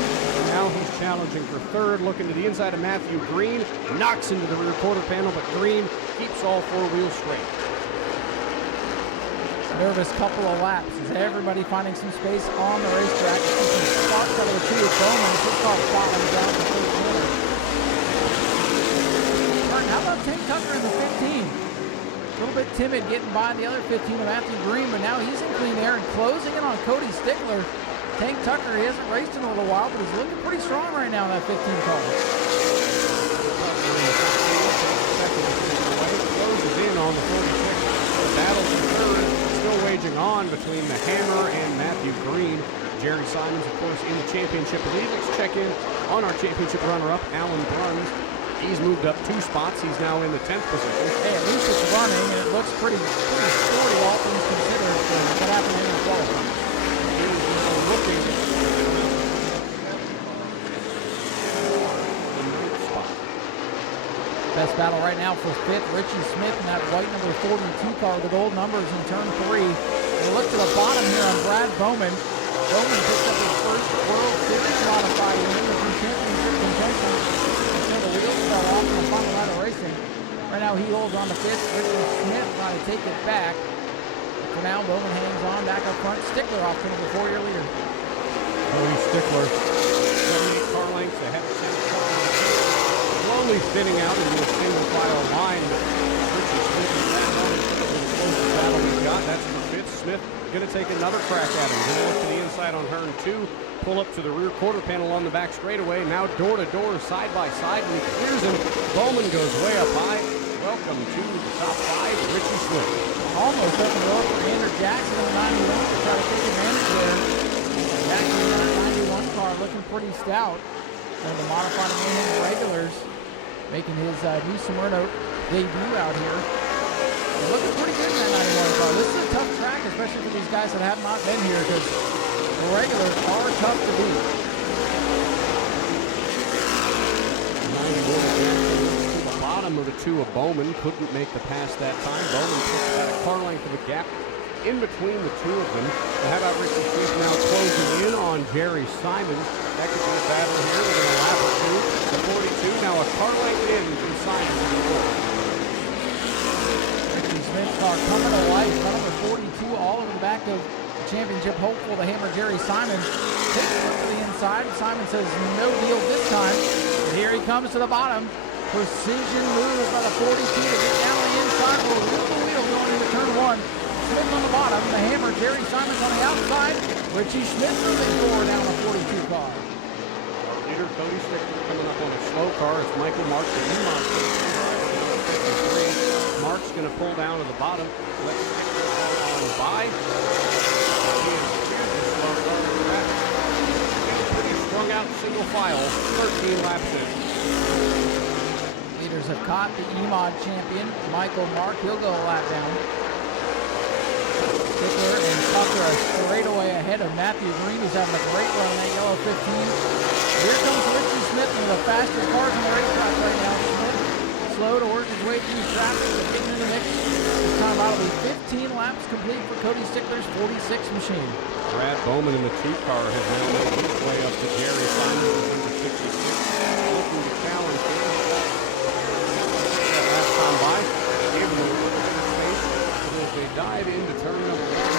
Now he's challenging for third, looking to the inside of Matthew Green. Knocks into the rear quarter panel, but Green keeps all 4 wheels straight. Nervous couple of laps. Is everybody finding some space on the racetrack? Some spots out of the 2 with Bowman. His car falling down the first corner. How about Tank Tucker in the 15? A little bit timid getting by the other 15 of Matthew Green, but now he's in clean air and closing in on Cody Stickler. Tank Tucker, he hasn't raced in a little while, but he's looking pretty strong right now in that 15 car. Closes in on the 46. The battle for third still waging on between the Hammer and Matthew Green. Jerry Simons, of course, in the championship lead. Let's check in on our championship runner-up, Alan Bruns. He's moved up 2 spots. He's now in the 10th position. Hey, at least it's running, and it looks pretty sporty, all things considered, for what happened in the qualifying. Looking Best battle right now for 5th, Richie Smith in that white number 42 car with the gold numbers in turn 3. We look to the bottom here on Brad Bowman. Bowman picks up his first World Series modified win in championship contention until the wheels fell off in the final line of racing. Right now he holds on to 5th. Richie Smith trying to take it back. For now, Bowman hangs on back up front. Stickler off to number 4-year leader. Cody Stickler, 78 car lengths ahead of Tank Tucker. Slowly thinning out into a single file line. Richie Smith is that one. The closest battle we've got. That's for 5th. Smith going to take another crack at him. Going to look to the inside on turn 2. Pull up to the rear quarter panel on the back straightaway. Now door to door, side by side, and he clears him. Bowman goes way up high. Welcome to the top 5, Richie Smith. Almost up the road for Andrew Jackson in the 91 to try to take advantage there. Jackson in that 91 car looking pretty stout. And the modified Mayhem regulars making his new Smyrna debut out here. They're looking pretty good in that 91 car. This is a tough track, especially for these guys that have not been here, because the regulars are tough to beat. 91 Jackson to the bottom of the 2 of Bowman. Couldn't make the pass that time. Bowman puts about a car length of a gap in between the 2 of them. Well, how about Richie Smith now closing in on Jerry Simons? That could be a battle here within a lap or 2. The 42 now a car length in from Simons. Richie Smith's car coming to life. Car number 42 all over the back of championship hopeful, the Hammer Jerry Simon, takes a look to the inside. Simon says no deal this time. And here he comes to the bottom. Precision move by the 42 to get down the inside. Will rip the wheel going into turn one. Smith on the bottom. The Hammer Jerry Simon's on the outside. Richie Smith moving forward down the 42 car. Leader Cody Stickler coming up on a slow car. It's Michael Marks and Nau Sea. Marks going to pull down to the bottom. Let Stickler on by. He is slow car in the back. Pretty strung out single file. 13 laps in. Leaders have caught the EMOD champion, Michael Mark. He'll go a lap down. Stickler and Tucker are straightaway ahead of Matthew Green. He's having a great run in that yellow 15. Here comes Richie Smith, one of the fastest cars on the racetrack right now. Smith slow to work his way through traffic, but getting in the mix. This time out will be 15 laps complete for Cody Stickler's 46 machine. Brad Bowman in the 2 car has now made his way up to Jerry Simon with number 66. Looking to challenge him. Last time by, gave him a little bit of space as they dive into turn number 1.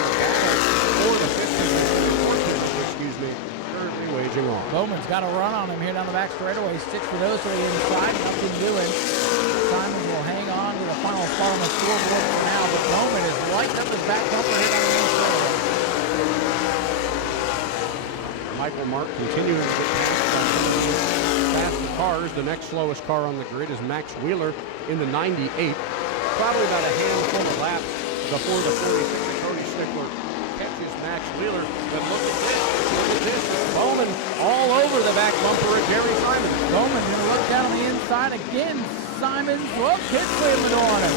For the 15th, excuse me, currently waging on. Bowman's got a run on him here down the back straightaway. Sticks for those to the inside, nothing doing. Simon will hang on to the final spot on the scoreboard for now, but Bowman is lighting up his back bumper here down the main straightaway. Michael Mark continuing to get past fast cars. The next slowest car on the grid is Max Wheeler in the 98. Probably about a handful of laps before the 46 of Cody Stickler catches Max Wheeler. But look at this. Look at this. Bowman all over the back bumper of Jerry Simon. Bowman going to look down on the inside again. Simon's, whoop, hit slamming the door on him.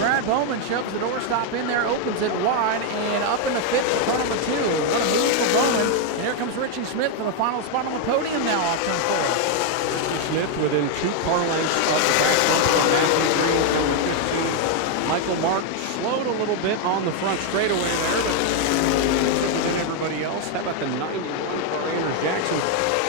Brad Bowman shoves the doorstop in there, opens it wide, and up in the fifth to car number 2. What a move for Bowman. And here comes Richie Smith for the final spot on the podium now off turn 4. Richie Smith within 2 car lengths of the back bumper of Matthew Green, number 15. Michael Mark slowed a little bit on the front straightaway there, but than everybody else. How about the 91 for Anders Jackson?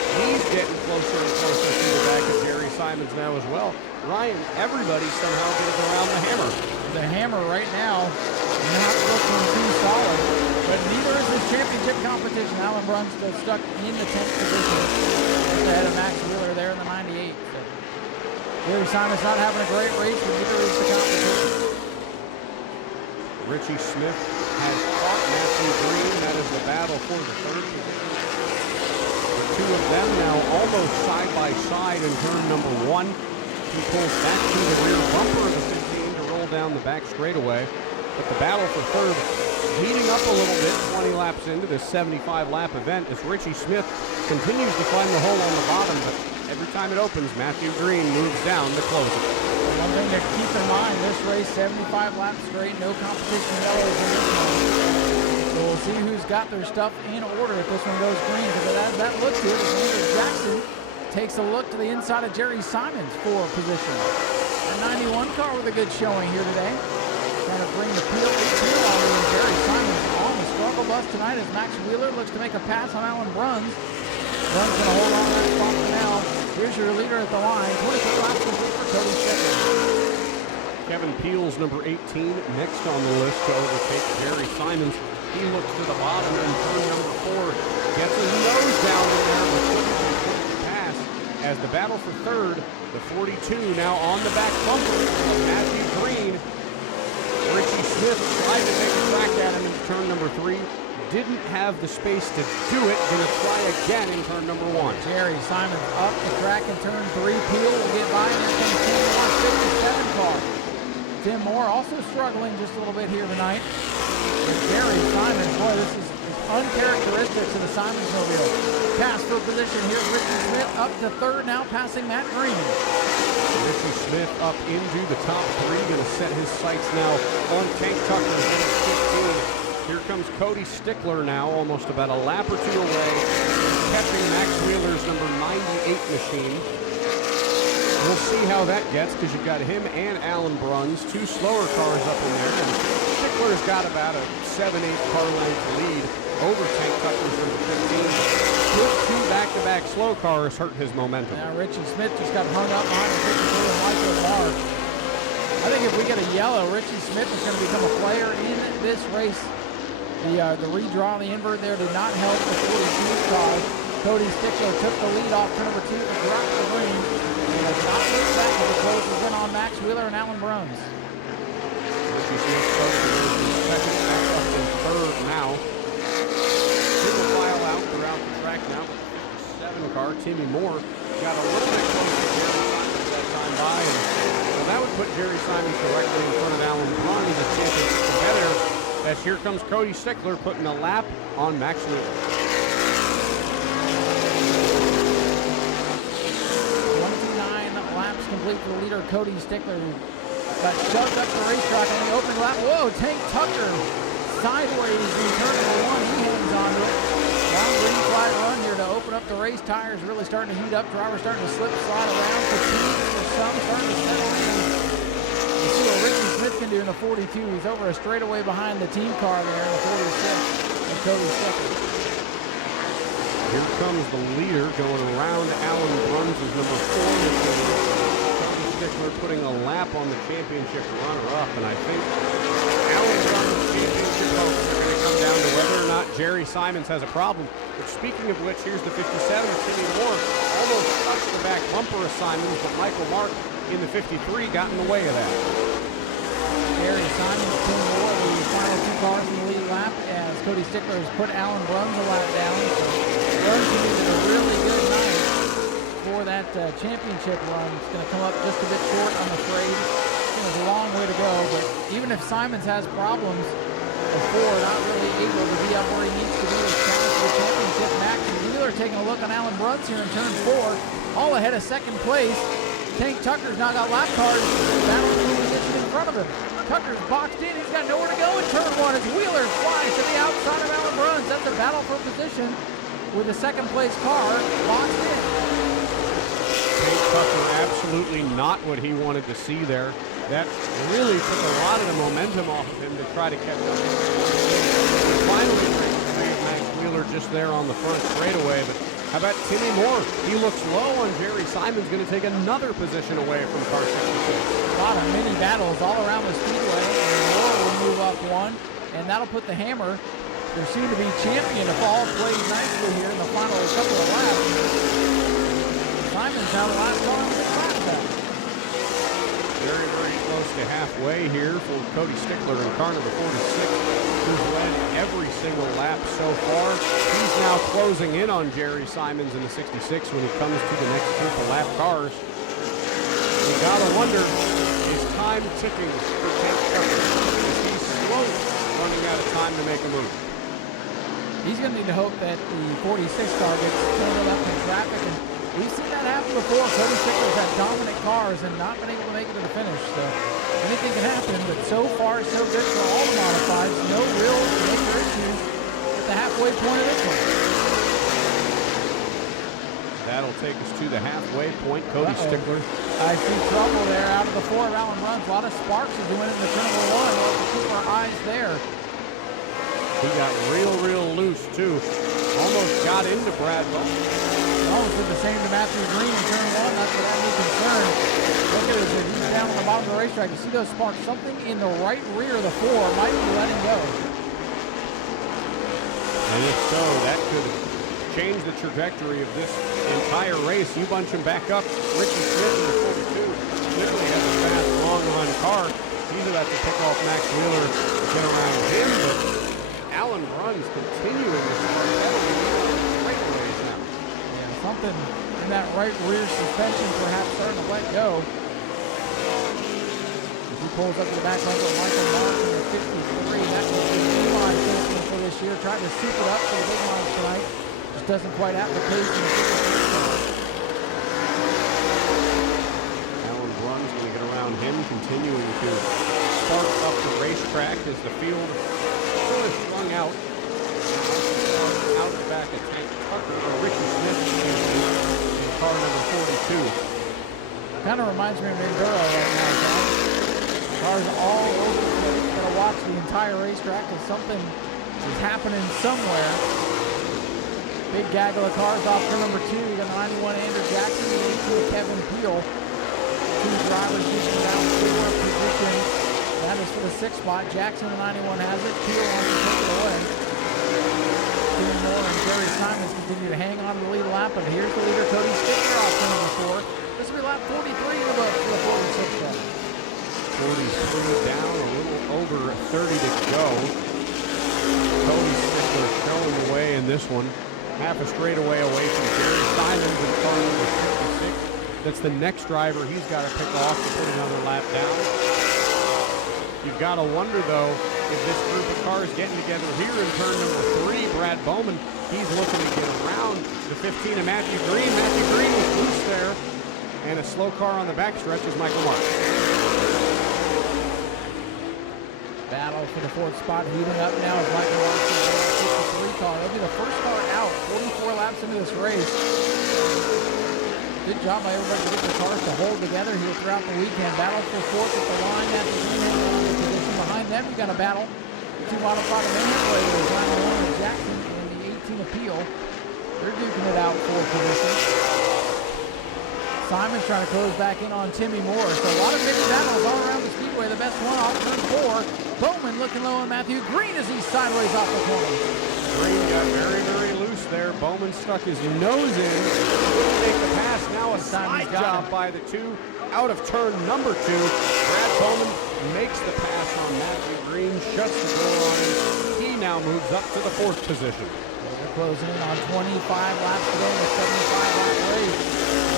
He's getting closer and closer to the back of Jerry Simons now as well. Ryan, everybody somehow getting around the Hammer. The Hammer right now not looking too solid, but neither is his championship competition. Alan Brun's still stuck in the 10th position. Just ahead of Max Wheeler there in the 98. So Jerry Simons not having a great race, but neither is the competition. Richie Smith has caught Matthew Green. That is the battle for the 3rd position. The 2 of them now almost side by side in turn number 1. He pulls back to the rear bumper of the 15 to roll down the back straightaway. But the battle for 3rd heating up a little bit 20 laps into this 75-lap event as Richie Smith continues to find the hole on the bottom, but every time it opens, Matthew Green moves down to close it. One thing to keep in mind, this race, 75 laps straight, no competition yellows in this one. So we'll see who's got their stuff in order if this one goes green, because as that looks good, Anders Jackson takes a look to the inside of Jerry Simons for position. A 91 car with a good showing here today. Trying to bring the peel on in Jerry Simons on the struggle bus tonight as Max Wheeler looks to make a pass on Alan Bruns. Bruns going to hold on to that spot for now. Here's your leader at the line. 26 laps complete for Cody Stickler. Kevin Peels, number 18, next on the list to overtake Jerry Simons. He looks to the bottom and turn number 4 gets his nose down in there with pass as the battle for 3rd. The 42 now on the back bumper of Matthew Green. Richie Smith tried to take a crack at him in turn number 3. Didn't have the space to do it. Going to try again in turn number 1. Jerry Simons up the track in turn 3. Peel will get by, and here comes Tim Moore's 57 car. Tim Moore also struggling just a little bit here tonight. And Jerry Simons, boy, this is uncharacteristic to the Simons mobile. Pass for position. Here's Richie Smith up to 3rd now, passing Matt Green. Richie Smith up into the top 3. Going to set his sights now on Tank Tucker at 15. Here comes Cody Stickler now, almost about a lap or 2 away, catching Max Wheeler's number 98 machine. We'll see how that gets because you've got him and Alan Bruns, 2 slower cars up in there. And Stickler's got about a 7-8 car length lead over Tank Tucker's number 15. Just 2 back-to-back slow cars hurt his momentum. Now Richie Smith just got hung up behind the 52 Michael Mark. I think if we get a yellow, Richie Smith is going to become a player in this race. The redraw on the invert there did not help the 42's car. Cody Stickler took the lead off turn number 2 and dropped the green. And has not looked back as it closes in on Max Wheeler and Alan Bruns. Richie Smith started in second, back up in third now. Single file out throughout the track now. 7 car, Timmy Moore got a little bit close to Jerry Simons that time by. And well, that would put Jerry Simons directly in front of Alan Bruns, the championship competitor. As here comes Cody Stickler putting a lap on Max Wheeler. 29 laps complete for the leader, Cody Stickler, who got shoved up the racetrack on the opening lap. Whoa, Tank Tucker sideways in turn number 1. He hangs onto it. Long green flag run here to open up the race. Tires really starting to heat up. Drivers starting to slip, slide around. Fatigue for some, starting to settle in. You see what Richie Smith can do in the 42. He's over a straightaway behind the team car there in the 46. And Cody Stickler. Here comes the leader going around Alan Bruns is number 4. Cody Stickler putting a lap on the championship runner-up, and I think Alan Bruns' championship hopes are going to come down to whether or not Jerry Simons has a problem. But speaking of which, here's the 57, Timmy Moore, almost touched the back bumper of Simons, but Michael Mark in the 53 got in the way of that. Jerry Simons, Tim Moore, the final 2 cars in the lead lap as Cody Stickler has put Alan Bruns a lap down. So Bruns needed a really good night for that championship run. It's going to come up just a bit short, I'm afraid. There's a long way to go, but even if Simons has problems before, not really able to be up where he needs to be to challenge for the championship, Max Wheeler taking a look on Alan Bruns here in turn 4, all ahead of second place. Tank Tucker's now got lap cars battling for position in front of him. Tucker's boxed in, he's got nowhere to go in turn 1 as Wheeler flies to the outside of Alan Bruns. That's a battle for position with the second place car boxed in. Tank Tucker absolutely not what he wanted to see there. That really took a lot of the momentum off of him to try to catch up. Finally, Max Wheeler just there on the front straightaway, but how about Timmy Moore? He looks low on Jerry Simons, going to take another position away from car 66. A lot of mini battles all around the Speedway, and Moore will move up 1, and that'll put the Hammer, their soon-to-be champion, if all plays nicely here in the final couple of laps. Simons now the last car on the track back. Very, very close to halfway here for Cody Stickler in car number 46, who's led every single lap so far. He's now closing in on Jerry Simons in the 66 when he comes to the next group of lap cars. You gotta wonder, is time ticking for Tank Tucker? Is he slowly running out of time to make a move? He's going to need to hope that the 46 car gets tangled up in traffic, and we've seen that happen before. Cody Stickler's had dominant cars and not been able to make it to the finish, so anything can happen, but so far so good for all the modifieds. No real major issues at the halfway point of this one. That'll take us to the halfway point. Cody Stickler. I see trouble there out of the 4 of Alan Bruns. A lot of sparks as he went into turn number 1. We'll have to keep our eyes there. He got real loose, too. Almost got into Brad Bowman. Almost did the same to Matthew Green in turn 1. That's what had me concerned. Look at it as he's down on the bottom of the racetrack. You see those sparks? Something in the right rear of the 4 might be letting go. And if so, that could change the trajectory of this entire race. You bunch him back up. Richie Smith in the 42 clearly has a fast, long-run car. He's about to pick off Max Wheeler to get around him, but Alan Bruns continuing to start heavily straightaways now. Yeah, something in that right rear suspension perhaps starting to let go. As he pulls up to the back lane of Michael Mark in the 53. That's the E-line champion for this year. Tried to soup it up for the big lines tonight. Just doesn't quite have the pace in the 53. Alan Bruns going to get around him, continuing to spark up the racetrack as the field sort of strung out. Out the back of Tank Tucker, or Richie Smith, in car number 42. Kind of reminds me of Enduro right now, John. Cars all over the place. Got to watch the entire racetrack because something is happening somewhere. Big gaggle of cars off turn number 2. You got 91 Andrew Jackson, the 18 Kevin Peel. 2 drivers getting down to position. That is for the 6th spot. Jackson, the 91, has it. Peel wants to take it away. Timmy Moore and Jerry Simons continue to hang on to the lead lap, but here's the leader, Cody Stickler, off turn number 4. This will be lap 43 in the book for the 46 car. 43 down, a little over 30 to go. Cody Stickler showing the way in this one. Half a straightaway away from Jerry Simons in car number 66. That's the next driver he's got to pick off to put another lap down. You've got to wonder, though, if this group of cars getting together here in turn number 3, Brad Bowman, he's looking to get around the 15 of Matthew Green. Matthew Green was loose there, and a slow car on the backstretch is Michael Marks. Battle for the 4th spot heating up now as Michael Marks is in the 53 car. It'll be the first car out 44 laps into this race. Good job by everybody to get the cars to hold together here throughout the weekend. Battle for 4th at the line. Matthew Green hanging on the position. Behind them, you got a battle. The 2 modified Mayhem players, 91 and Jackson and the 18 Appeal. They're duking it out for position. Simon's trying to close back in on Timmy Moore. So a lot of big battles all around the Speedway. The best one off turn 4. Bowman looking low on Matthew Green as he's sideways off the corner. Green got very, very loose there. Bowman stuck his nose in. Take the pass. Now a slide job by the 2 out of turn number 2. Brad Bowman makes the pass on Matthew Green, shuts the door on him. He now moves up to the 4th position. They're closing in on 25 laps today in a 75-lap race.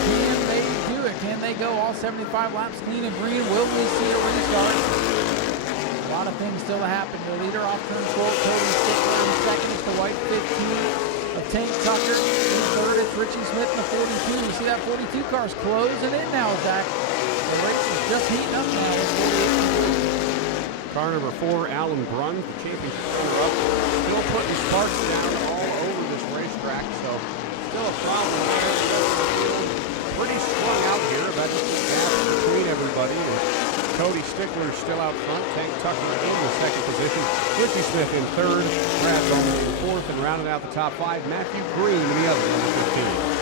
Can they do it? Can they go all 75 laps clean and green? Will we see a restart? A lot of things still to happen. The leader off turn 4, Cody Stickler. In second is the white 15 of Tank Tucker. In third, it's Richie Smith in the 42. You see that 42 car's closing in now, Zach. The race is just heating up now with 48. Car number 4, Alan Brunn, the championship runner-up, still putting sparks down all over this racetrack, so still a problem there. Pretty strung out here, about just a gap between everybody. And Cody Stickler is still out front. Tank Tucker in the 2nd position. Richie Smith in 3rd. Brad Bowman in 4th, and rounding out the top 5, Matthew Green in the other number 15.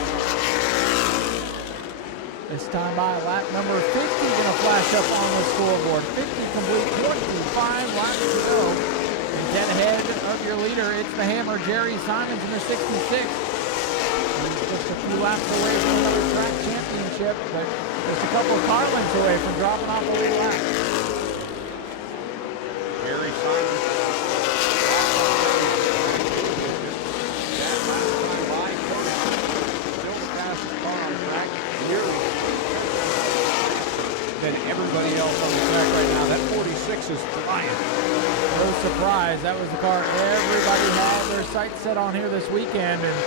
This time by lap number 50 going to flash up on the scoreboard. 50 complete, 25 laps to go. And dead ahead of your leader, it's the Hammer, Jerry Simons in the 66. He's just a few laps away from another track championship, but just a couple of car lengths away from dropping off the lead lap. Jerry Simons. That last time by, Cody still the fastest car on the track. Nearly than everybody else on the track right now. That 46 is flying. No surprise, that was the car everybody had their sights set on here this weekend, and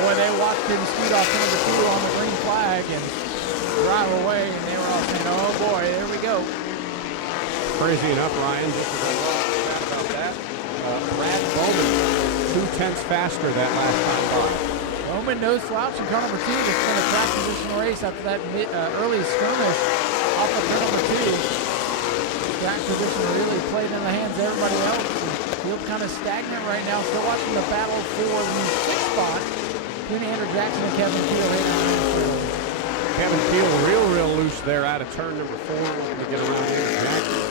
boy, they watched him speed off number 2 on the green flag and drive away, and they were all saying, oh boy, there we go. Crazy enough, Ryan, just to go about that, Brad Bowman, 2/10 faster that last time by. Bowman no slouch in car number 2. This has been a track position race after that early skirmish off of turn number 2. Track position really played in the hands of everybody else. Field's kind of stagnant right now. Still watching the battle for the 6th spot between Andrew Jackson and Kevin Peel. Kevin Peel real loose there out of turn number 4, looking to get around Andrew Jackson.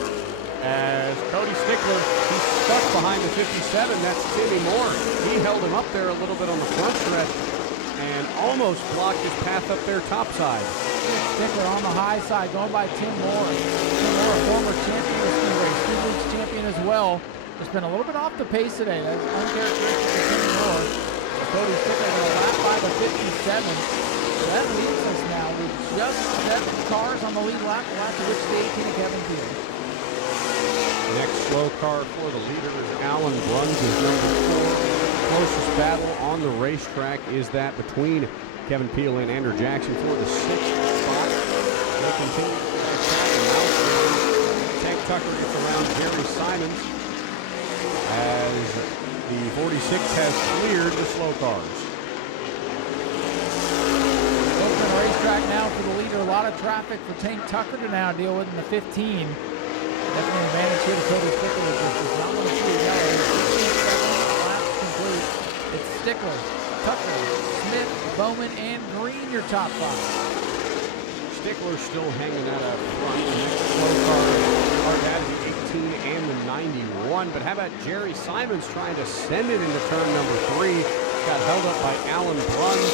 As Cody Stickler, he's stuck behind the 57. That's Timmy Moore. He held him up there a little bit on the front stretch and almost blocked his path up there topside. Stickler on the high side, going by Tim Moore. Tim Moore, a former champion of Speedway, Speedway's champion as well. Just been a little bit off the pace today. That's uncharacteristic of Tim Moore. Cody Stickler going to lap by the 57. So that leaves us now with just 7 cars on the lead lap, the last of which the 18 of Kevin Peel. Next slow car for the leader is Alan Bruns, is number 4. Closest battle on the racetrack is that between Kevin Peel and Andrew Jackson for the 6th spot. They continue to attack the Nau Sea. Tank Tucker gets around Jerry Simons as the 46 has cleared the slow cars. Open racetrack now for the leader. A lot of traffic for Tank Tucker to now deal with in the 15. Definitely advantage here to Cody Stickler. Just not want to see a yellow. 57 laps complete. It's Stickler, Tucker, Smith, Bowman, and Green, your top 5. Stickler still hanging out up front. The next slow car car that is the 18 and the 91. But how about Jerry Simons trying to send it into turn number 3? Got held up by Alan Bruns.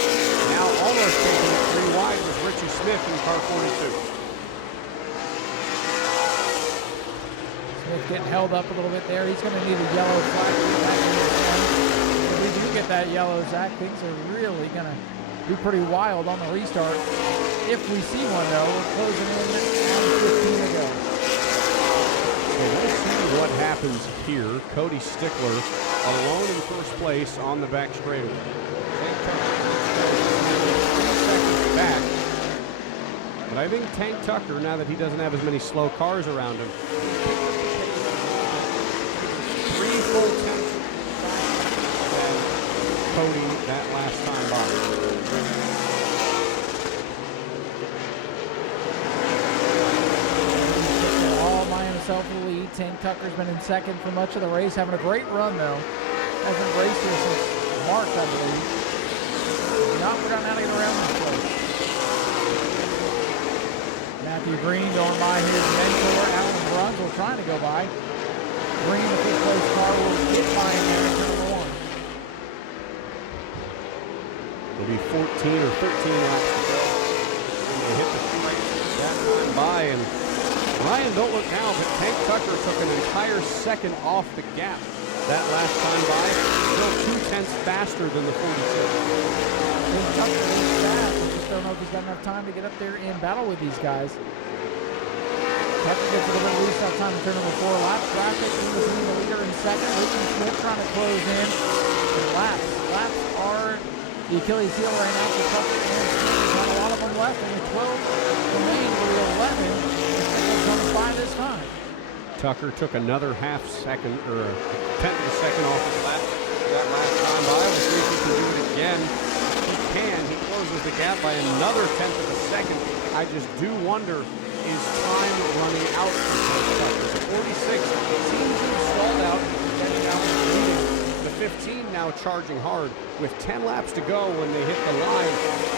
Now almost taking it 3 wide with Richie Smith in car 42. Smith getting held up a little bit there. He's going to need a yellow flag to get back in this one. If we do get that yellow, Zach, things are really going to be pretty wild on the restart. If we see one, though, we're closing in on 15 to go. So we'll see what happens here. Cody Stickler alone in first place on the back straightaway. 3 seconds back. But I think Tank Tucker, now that he doesn't have as many slow cars around him, 3 full tenths than Cody that last time by. For the lead. Tank Tucker's been in second for much of the race, having a great run though. Hasn't raced here since March, I believe. He's not forgotten how to get around this place. Matthew Green going by his mentor, Alan Bruns, will trying to go by. Green, the fifth place car, will get by in there in turn number 1. It'll be 14 or 13 laps to go. And they hit the straight that time by, and Ryan, don't look now, but Tank Tucker took an entire second off the gap that last time by. Still 2 tenths faster than the 46. Tank Tucker is fast. I just don't know if he's got enough time to get up there and battle with these guys. Tucker gets a little bit loose that time in turn number 4. Lap traffic, he was in the leader in second. Richie Smith trying to close in. And laps are the Achilles heel right now for Tucker and Smith. Not a lot of them left, only 12 remain for the 11. By this time. Tucker took another half second, or a tenth of a second off his lap that last time by. We'll see if he can do it again. He can. He closes the gap by another tenth of a second. I just do wonder, is time running out for Tucker? The 46 seems to have stalled out, getting out of the lead. The 15 now charging hard. With 10 laps to go when they hit the line,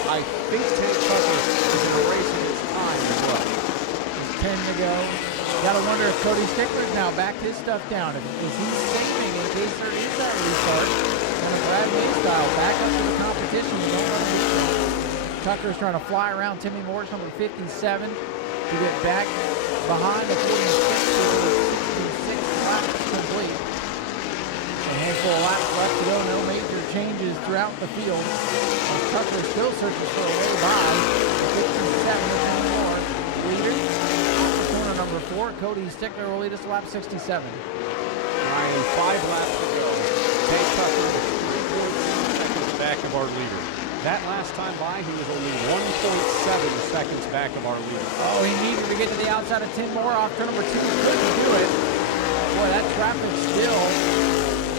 I think Tank Tucker is in a race against time as well. 10 to go. Gotta wonder if Cody Stickler's now backed his stuff down. Is he saving in case there is that restart? And a Brad May style back up to the competition. You don't want to restart. Tucker's trying to fly around Timmy Morris, number 57, to get back behind the 46 laps complete. A handful of laps left to go. No major changes throughout the field. And Tucker still searches for a way by. 57 more. Leader. Number 4, Cody Stickler will lead us to lap 67. Ryan, 5 laps to go. Tank Tucker is 3.2 seconds back of our leader. That last time by, he was only 1.7 seconds back of our leader. Oh, he needed to get to the outside of 10 more off turn number 2. Couldn't do it. Boy, that traffic's still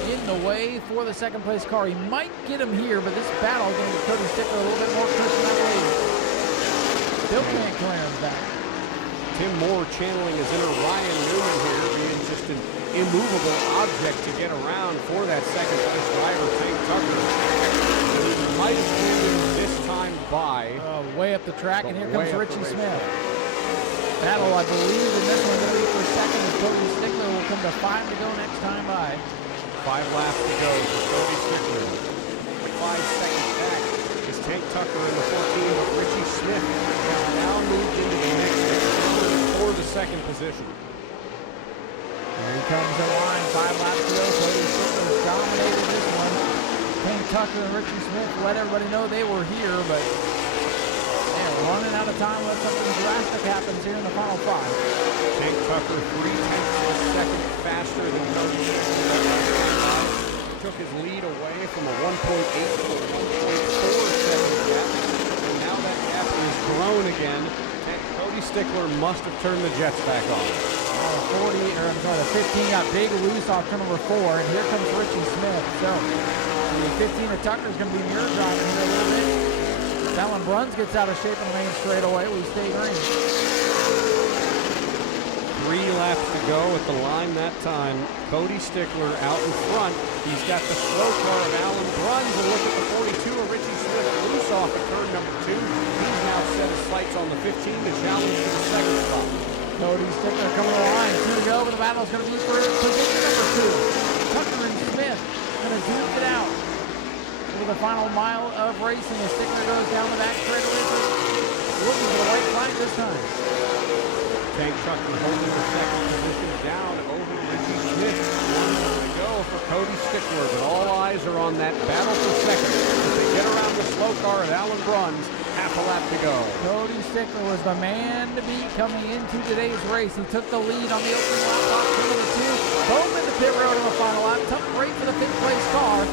in the way for the second place car. He might get him here, but this battle is going to give Cody Stickler a little bit more cushion that lead. Still can't clear him back. Tim Moore channeling his inner Ryan Newman here, being just an immovable object to get around for that second place driver, Tank Tucker. He might have been this time by. Way up the track, and here comes Richie Smith. Battle, I believe, in this one going to be for second, and Cody Stickler will come to 5 to go next time by. 5 laps to go for Cody Stickler. 5 seconds back is Tank Tucker in the 14, but Richie Smith now moved into the mix for the second position. Here he comes the line, 5 laps to go. Cody Stickler dominated this one. Tank Tucker and Richie Smith let everybody know they were here, but they're running out of time unless something drastic happens here in the final 5. Tank Tucker 3 tenths of a second faster than Cody Stickler. Took his lead away from a 1.8 to a 1.4 second gap, and now that gap is grown again. Cody Stickler must have turned the jets back on. The 15 got big loose off turn number 4, and here comes Richie Smith. So the 15 of Tucker is going to be mirror driving here a little bit. Alan Bruns gets out of shape in the main straightaway. We stay green. 3 laps to go at the line that time. Cody Stickler out in front. He's got the slow car of Alan Bruns. And look at the 42 of Richie Smith loose off at turn number 2. He's now set his sights on the 15 to challenge for the second spot. Cody Stickler coming to the line. 2 to go, but the battle is going to be for position number 2. Tucker and Smith going to duke it out for the final mile of racing as Stickler goes down the back straightaway, looking for the white flag this time. Tank Tucker holding the second position down over Richie Smith. 1 to go for Cody Stickler, but all eyes are on that battle for second as they get around the slow car at Alan Brunn's. Half a lap to go. Cody Stickler was the man to beat coming into today's race. He took the lead on the opening lap off number 2. Bowman the pit road on the final lap. Tough break for the 5th place car.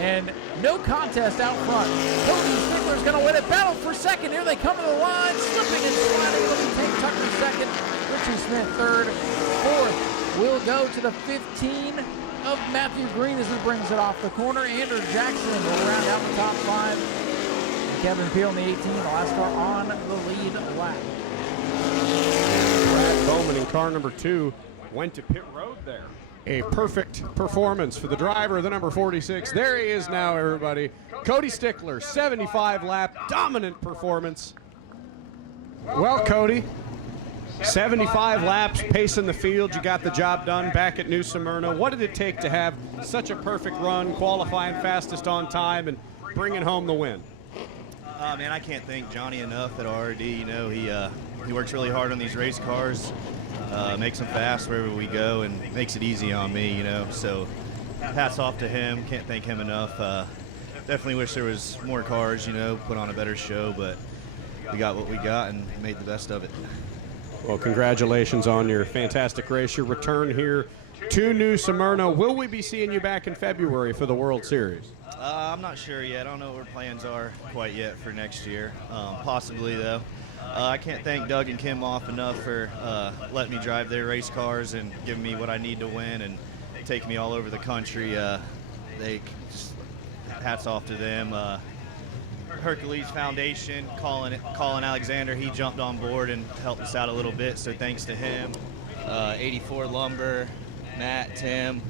And no contest out front. Cody Stickler's going to win it. Battle for second. Here they come to the line. Slipping and sliding. Looking Tank Tucker second. Richie Smith third. 4th will go to the 15 of Matthew Green as he brings it off the corner. Andrew Jackson will round out the top 5. Kevin Peel in the 18, the last car on the lead lap. Brad Bowman in car number 2 went to pit road there. A perfect performance for the driver, the number 46. There he is now, everybody. Cody Stickler, 75 lap, dominant performance. Well, Cody, 75 laps, pacing the field. You got the job done back at New Smyrna. What did it take to have such a perfect run, qualifying fastest on time, and bringing home the win? Man, I can't thank Johnny enough at RD. You know, he works really hard on these race cars, makes them fast wherever we go, and makes it easy on me, you know. So hats off to him. Can't thank him enough. Definitely wish there was more cars, you know, put on a better show, but we got what we got and made the best of it. Well, congratulations on your fantastic race, your return here to New Smyrna. Will we be seeing you back in February for the World Series? I'm not sure yet. I don't know what our plans are quite yet for next year. Possibly, though. I can't thank Doug and Kim off enough for letting me drive their race cars and giving me what I need to win and taking me all over the country. They just, hats off to them. Hercules Foundation, Colin Alexander, he jumped on board and helped us out a little bit, so thanks to him. 84 Lumber, Matt, Tim,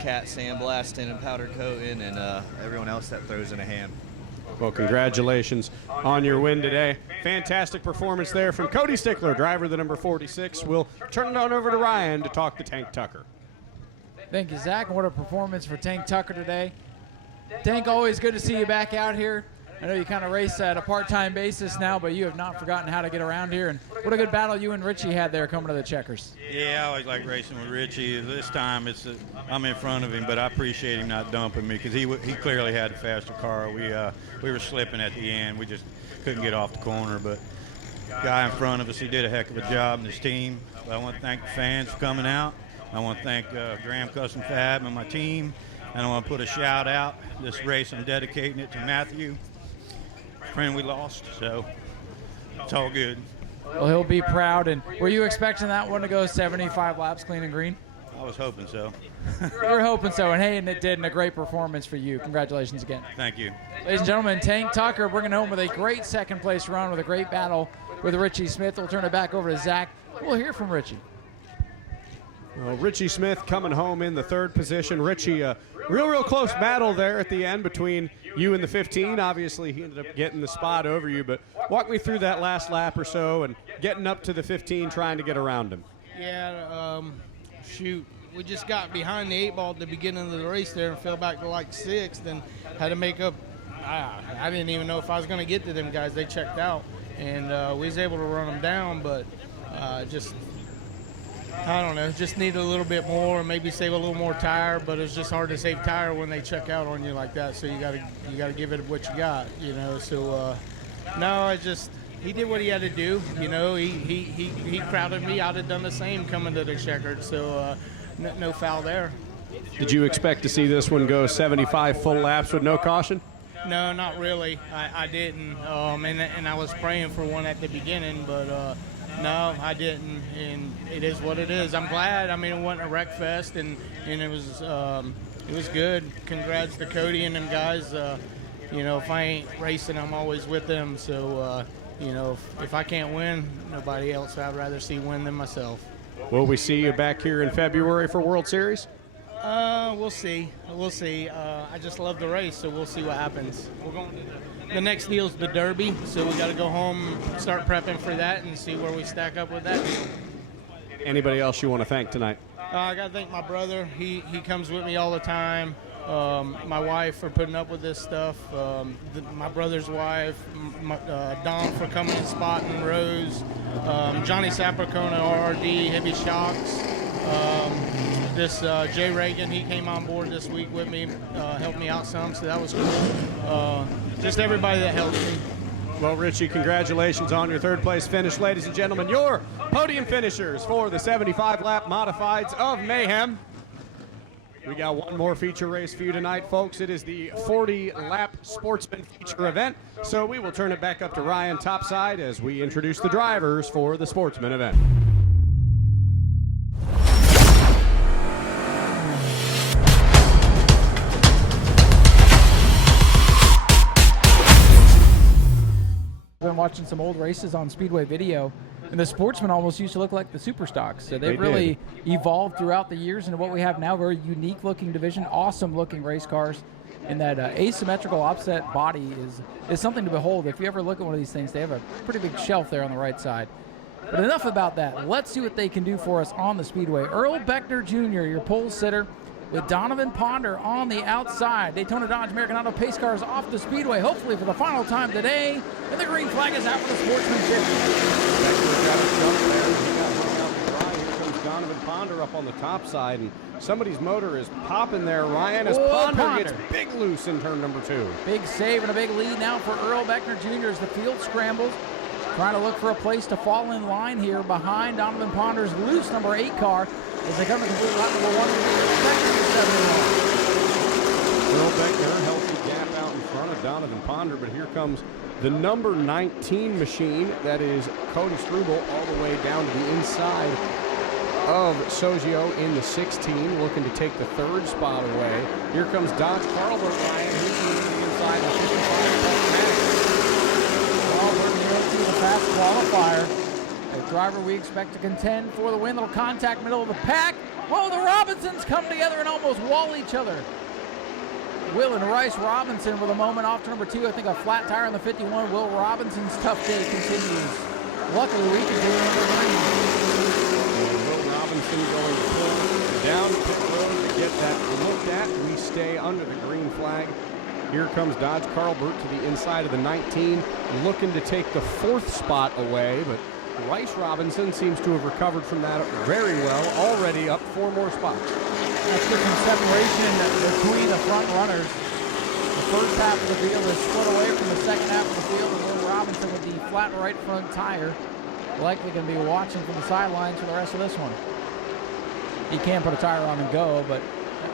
Cat sandblasting and powder coating, and everyone else that throws in a hand. Well, congratulations on your win today. Fantastic performance there from Cody Stickler, driver the number 46. We'll turn it on over to Ryan to talk to Tank Tucker. Thank you, Zach. What a performance for Tank Tucker today. Tank, always good to see you back out here. I know you kind of race at a part-time basis now, but you have not forgotten how to get around here. And what a good battle you and Richie had there coming to the checkers. Yeah, I always like racing with Richie. This time I'm in front of him, but I appreciate him not dumping me because he clearly had the faster car. We were slipping at the end. We just couldn't get off the corner. But the guy in front of us, he did a heck of a job, and his team. I want to thank the fans for coming out. I want to thank Graham Custom Fab and my team. And I want to put a shout out. This race, I'm dedicating it to Matthew. Friend we lost, so it's all good. Well, he'll be proud. And were you expecting that one to go 75 laps clean and green? I was hoping so. You were hoping so, and hey, and it did, and a great performance for you. Congratulations again. Thank you. Ladies and gentlemen, Tank Tucker bringing home with a great second place run with a great battle with Richie Smith. We'll turn it back over to Zach. We'll hear from Richie. Well, Richie Smith coming home in the 3rd position. Richie, real close battle there at the end between you and the 15. Obviously, he ended up getting the spot over you, but walk me through that last lap or so and getting up to the 15, trying to get around him. Yeah, shoot. We just got behind the 8 ball at the beginning of the race there and fell back to like 6th and had to make up. I didn't even know if I was going to get to them guys. They checked out, and we was able to run them down, but I don't know, just need a little bit more, maybe save a little more tire, but it's just hard to save tire when they check out on you like that, so you gotta give it what you got, you know. So no, he did what he had to do, you know. He crowded me. I'd have done the same coming to the checkered, so no foul there. Did you expect to see this one go 75 full laps with no caution? No, not really. I didn't, and I was praying for one at the beginning, but no, I didn't, and it is what it is. I'm glad. I mean, it wasn't a wreck fest, and it was good. Congrats to Cody and them guys. You know, if I ain't racing, I'm always with them. So, you know, if I can't win, nobody else I'd rather see win than myself. Will we see you back here in February for World Series? We'll see. We'll see. I just love the race, so we'll see what happens. We're going to the next deal's the Derby, so we got to go home, start prepping for that, and see where we stack up with that. Anybody else you want to thank tonight? I got to thank my brother. He comes with me all the time. My wife for putting up with this stuff. My brother's wife, Dom for coming and spotting Rose. Johnny Sapricona, RRD, Heavy Shocks. Jay Reagan, he came on board this week with me, helped me out some, so that was cool. Just everybody that helped me. Well, Richie, congratulations on your third place finish. Ladies and gentlemen, your podium finishers for the 75-lap modifieds of Mayhem. We got one more feature race for you tonight, folks. It is the 40-lap Sportsman feature event. So we will turn it back up to Ryan topside as we introduce the drivers for the Sportsman event. I've been watching some old races on Speedway video, and the Sportsman almost used to look like the Super Stocks. So they've really evolved throughout the years into what we have now. Very unique looking division, awesome looking race cars. And that asymmetrical offset body is something to behold. If you ever look at one of these things, they have a pretty big shelf there on the right side. But enough about that. Let's see what they can do for us on the Speedway. Earl Beckner Jr., your pole sitter, with Donovan Ponder on the outside. Daytona Dodge American Auto pace cars off the Speedway, hopefully for the final time today. And the green flag is out for the Sportsman 50. Beckner got a jump there. He got hung out to dry. Here comes Donovan Ponder up on the top side, and somebody's motor is popping there, Ryan, as Ponder gets big loose in turn number 2. Big save and a big lead now for Earl Beckner Jr. as the field scrambles. Trying to look for a place to fall in line here behind Donovan Ponder's loose number 8 car as they come to complete lap number 1. Earl Beckner, healthy gap out in front of Donovan Ponder, but here comes the number 19 machine. That is Cody Struble all the way down to the inside of Sogio in the 16, looking to take the 3rd spot away. Here comes Dodge Carlbert, Ryan, who's moving to the inside of the 55. Well, we're going to see the fast qualifier. A driver we expect to contend for the win. Little contact middle of the pack. Whoa, the Robinsons come together and almost wall each other. Will and Rice Robinson with a moment off to number 2. I think a flat tire on the 51. Will Robinson's tough day continues. Luckily, we can do number 3. Will Robinson going to pull down pit road to get that looked at. We stay under the green flag. Here comes Dodge Carlbert to the inside of the 19, looking to take the 4th spot away, but Rice Robinson seems to have recovered from that very well, already up 4 more spots. Let's get some separation between the front runners. The first half of the field is split away from the second half of the field, and Will Robinson with the flat right front tire. Likely going to be watching from the sidelines for the rest of this one. He can put a tire on and go, but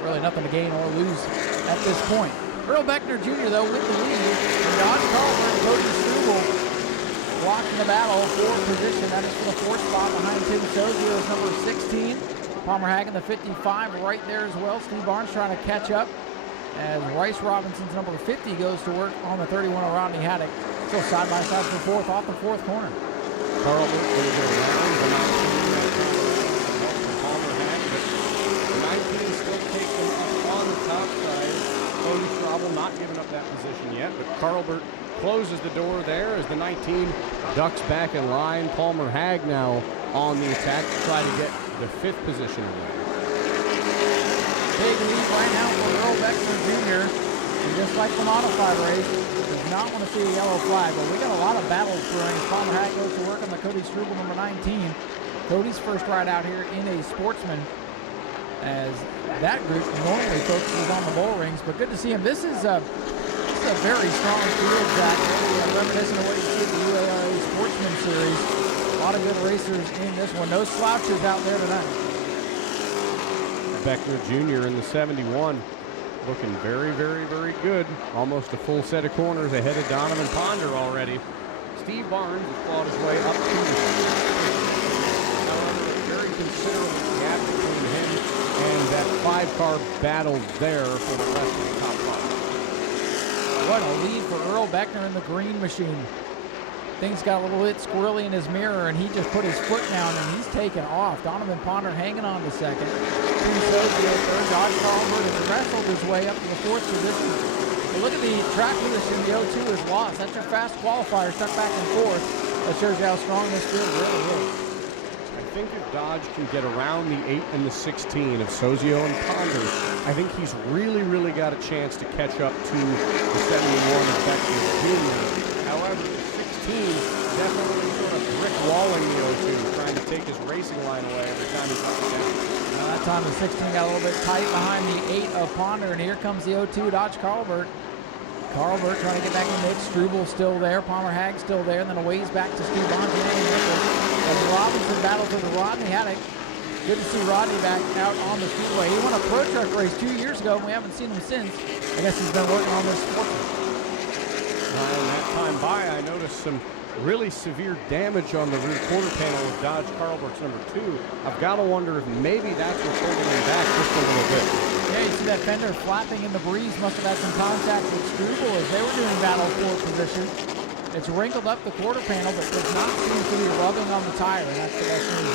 really nothing to gain or lose at this point. Earl Beckner Jr., though, with the lead. And Dodge Carlbert and Cody Struble blocking the battle for position. That is for the 4th spot behind Tim Sozio is number 16. Palmer Hagen, the 55, right there as well. Steve Barnes trying to catch up as Rice Robinson's number 50 goes to work on the 31 of Rodney Haddock. Still side by side for 4th off the 4th corner. Carlbert going to go around the 19. Palmer Hagen, but the 19 still takes them up on the top side. Cody Struble not giving up that position yet, but Carlbert closes the door there as the 19 ducks back in line. Palmer Hag now on the attack to try to get the 5th position away. Big lead right now for Earl Beckner Jr. And just like the modified race, does not want to see a yellow flag, but we got a lot of battles brewing. Palmer Hag goes to work on the Cody Struble number 19. Cody's first ride out here in a Sportsman, as that group normally focuses on the bull rings, but good to see him. This is a very strong field, Zach. Reminiscent of what you see at the UARA Sportsman Series. A lot of good racers in this one. No slouches out there tonight. Beckner Jr. in the 71, looking very, very, very good. Almost a full set of corners ahead of Donovan Ponder already. Steve Barnes has clawed his way up to the very considerable gap between him and that 5-car battle there for the rest of the top 5. What a lead for Earl Beckner in the green machine. Things got a little bit squirrely in his mirror, and he just put his foot down, and he's taken off. Donovan Ponder hanging on to 2nd. Tim Sozio 3rd. Dodge Carlbert has wrestled his way up to the 4th position. But look at the track position the 02 is lost. That's your fast qualifier stuck back and forth. That shows you how strong this field really is. think if Dodge can get around the 8 and the 16 of Sozio and Ponder, I think he's really, really got a chance to catch up to the 71 of Beckner Jr. However, the 16 definitely sort of brick walling the 02, trying to take his racing line away every time he comes down. That time the 16 got a little bit tight behind the 8 of Ponder, and here comes the 02 Dodge Carlbert. Carlbert trying to get back in the mix. Struble still there. Palmer Hag still there. And then a ways back to Steve Bongianni and Nichols. As Robinson battles with Rodney Haddock. Good to see Rodney back out on the speedway. He won a pro truck race 2 years ago, and we haven't seen him since. I guess he's been working on this Sportsman. In that time by, I noticed some really severe damage on the rear quarter panel of Dodge Carlbert's number 2. I've got to wonder if maybe that's what's holding him back just a little bit. Yeah, you see that fender flapping in the breeze. Must have had some contact with Struble as they were doing battle for position. It's wrinkled up the quarter panel, but does not seem to be rubbing on the tire, and that's the best news.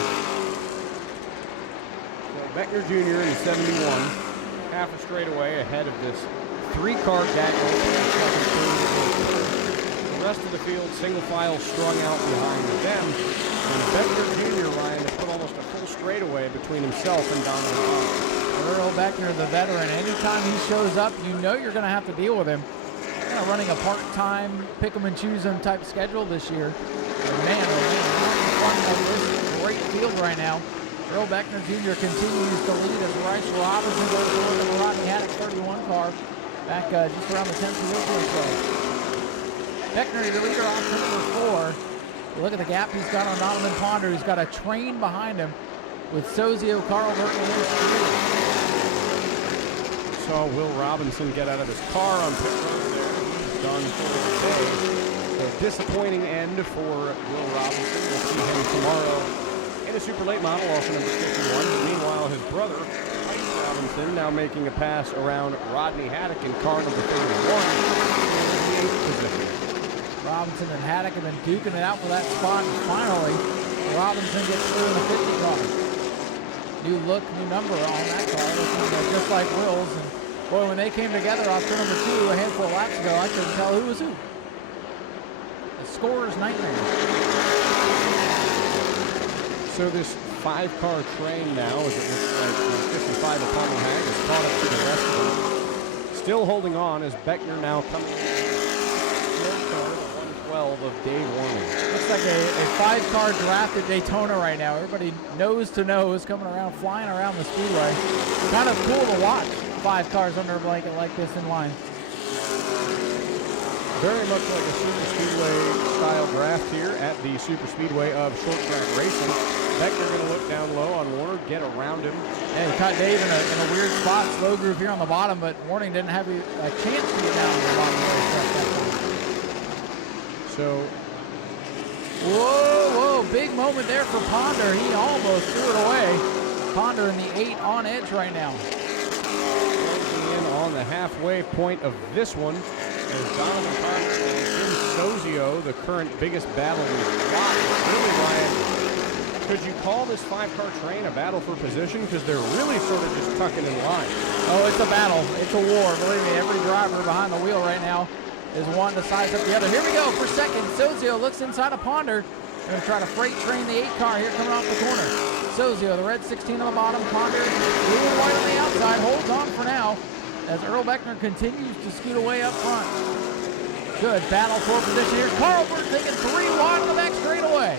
So Beckner Jr. in the 71, half a straightaway ahead of this 3-car Daniel. The rest of the field single file strung out behind them. And Beckner Jr., Ryan, has put almost a full straightaway between himself and Donovan. Earl Beckner, the veteran, anytime he shows up, you know you're going to have to deal with him. Kind of running a part-time, pick 'em and choose 'em type schedule this year. And man, oh man, fun of this great field right now. Earl Beckner Jr. continues to lead as Bryce Robinson goes forward to the Rodney Haddock 31 car. Back just around the 10th wheel or so. Beckner, the leader off to number 4. Look at the gap he's got on Donovan Ponder, who's got a train behind him with Sozio, Carlbert, and Street. Saw Will Robinson get out of his car on pit road there. He's done for the day. So disappointing end for Will Robinson. We'll see him tomorrow in a super late model, also number 51. Meanwhile, his brother, Mike Robinson, now making a pass around Rodney Haddock in car number 31 in the 8th position. Robinson and Haddock have been duking it out for that spot, and finally, Robinson gets through in the 50 car. New look, new number on that car, looking just like Will's. And boy, when they came together off turn number 2 a handful of laps ago, I couldn't tell who was who. The scorer's nightmare. So this 5-car train now, as it looks like the 55 of Palmer Hag is caught up to the rest of them. Still holding on as Beckner now coming in. 112 of Dave Warning. Looks like a 5-car draft at Daytona right now. Everybody nose to nose coming around, flying around the speedway. Kind of cool to watch 5 cars under a blanket like this in line. Very much like a super speedway style draft here at the super speedway of short track racing. Beckner going to look down low on Warner, get around him. Yeah, he caught Dave in a weird spot, slow groove here on the bottom, but Warning didn't have a chance to get down to the bottom of the racetrack. So, whoa, big moment there for Ponder. He almost threw it away. Ponder in the 8 on edge right now. Closing in on the halfway point of this one is Donovan Ponder and Jim Sozio, the current biggest battle we've got. Really, Ryan, could you call this 5-car train a battle for position? Because they're really sort of just tucking in line. Oh, it's a battle. It's a war. Believe me, every driver behind the wheel right now is one to size up the other. Here we go for second. Sozio looks inside of Ponder. Going to try to freight train the 8-car here coming off the corner. Sozio, the red 16 on the bottom. Ponder, blue and white on the outside. Holds on for now as Earl Beckner continues to scoot away up front. Good battle for position here. Carlbert taking 3 wide on the back straightaway.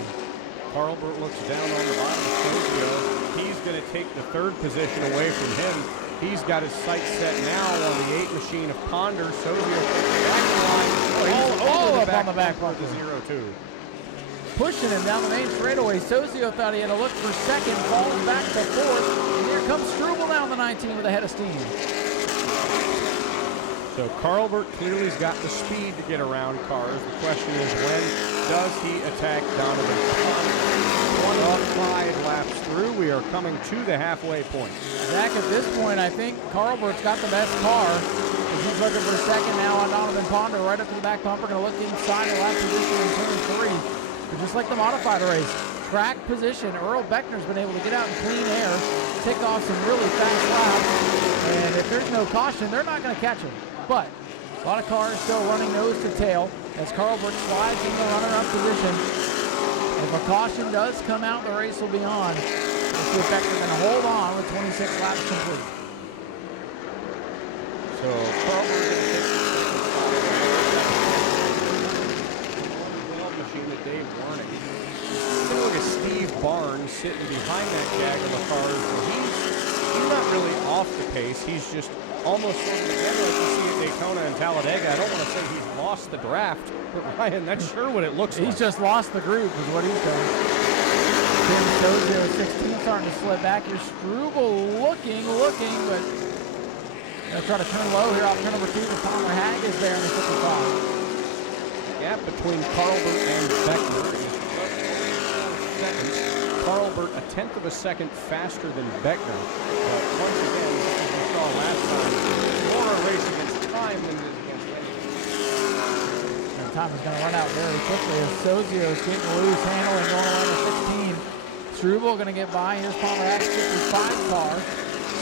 Carlbert looks down on the bottom of Sozio. He's going to take the 3rd position away from him. He's got his sights set now on the 8 machine of Ponder. Sozio back line. All up on the back part of the 0-2. Pushing him down the main straightaway. Sozio thought he had to look for second, falling back to 4th. And here comes Struble down the 19 with a head of steam. So Carlbert clearly's got the speed to get around cars. The question is, when does he attack Donovan Ponder? 5 laps through. We are coming to the halfway point. Zach, at this point, I think Carlbert's got the best car. He's looking for second now on Donovan Ponder, right up to the back bumper. Going to look inside the lap position in turn 3. But just like the modified race, track position, Earl Beckner's been able to get out in clean air, take off some really fast laps. And if there's no caution, they're not going to catch him. But a lot of cars still running nose to tail as Carlbert slides in the runner-up position. If a caution does come out, the race will be on. Let's see if Beckner's going to hold on with 26 laps complete. So Carlberg going to take the machine at Dave Warnick. Take a look at Steve Barnes sitting behind that jag of the cars. He's not really off the pace. He's just almost sort of together like you see at Daytona and Talladega. I don't want to say he's lost the draft, but Ryan, that's sure what it looks like. He's just lost the groove is what he's done. Tim Sozio, 16, starting to slip back here. Struble looking, but gonna try to turn low here off turn number 2. The Palmer Hag is there in the 55. Gap between Carlbert and Beckner is seconds. Carlbert a 1/10 of a second faster than Beckner. But once again, as we saw last time, more a race against time than it is against anything. And time is going to run out very quickly as Sozio is getting loose, handling going around the 16. Struble going to get by. Here's Palmer Hag, 55 car.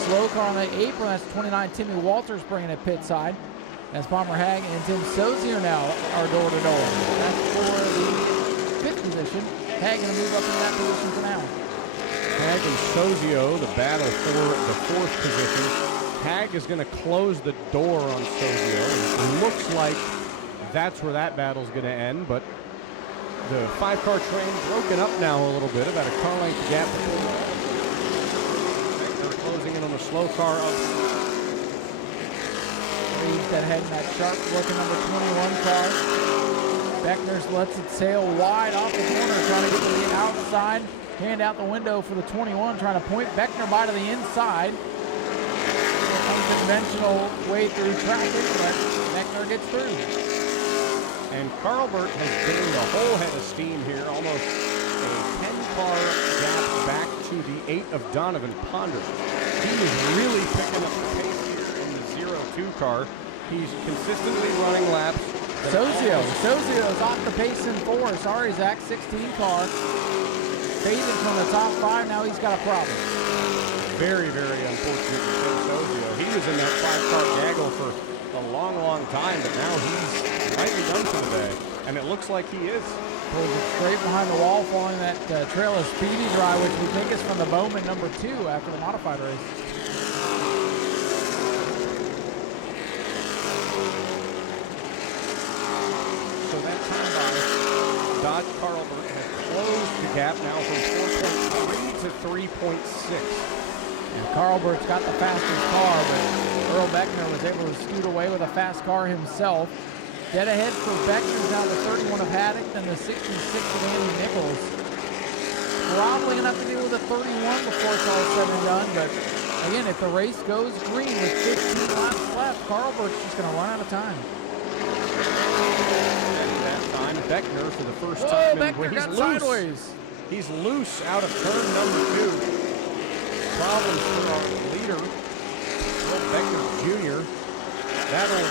Slow car on the apron. That's 29 Timmy Walters bringing it pit side. As Palmer Hag and Tim Sozio now are door to door. That's for the 5th position. Hag going to move up into that position for now. Hag and Sozio, the battle for the 4th position. Hag is going to close the door on Sozio. It looks like that's where that battle's going to end, but the 5-car train broken up now a little bit, about a car length gap. They're closing in on the slow car of Reeves that head in that sharp looking number 21 car. Beckner's lets it sail wide off the corner, trying to get to the outside. Hand out the window for the 21, trying to point Beckner by to the inside. Unconventional way through traffic, but Beckner gets through. And Carlbert has gained a whole head of steam here, almost a 10-car gap back to the 8 of Donovan Ponder. He is really picking up the pace here in the 0-2 car. He's consistently running laps. Sozio's off the pace in 4. Sorry, Zach, 16 car. Faded from the top 5, now he's got a problem. Very, very unfortunate for Tim Sozio. He was in that 5-car gaggle for a long, long time, but now he's rightly done for the day. And it looks like he is. Pulls it straight behind the wall, following that trail of Speedy Dry, which we think is from the Bowman number 2 after the modified race. So that time by Dodge Carlbert has closed the gap now from 4.3 to 3.6. And Carlbert's got the fastest car, but Earl Beckner was able to scoot away with a fast car himself. Dead ahead for Beckner's now the 31 of Haddock, then the 66 of Andy Nichols. Probably going to have to deal with a 31 before it's all said and done, but again, if the race goes green with 15 laps left, Carlbert's just going to run out of time. That time, Beckner for the first time. Beckner got sideways. He's loose out of turn number 2. Problems for our leader, Earl Beckner Jr. That'll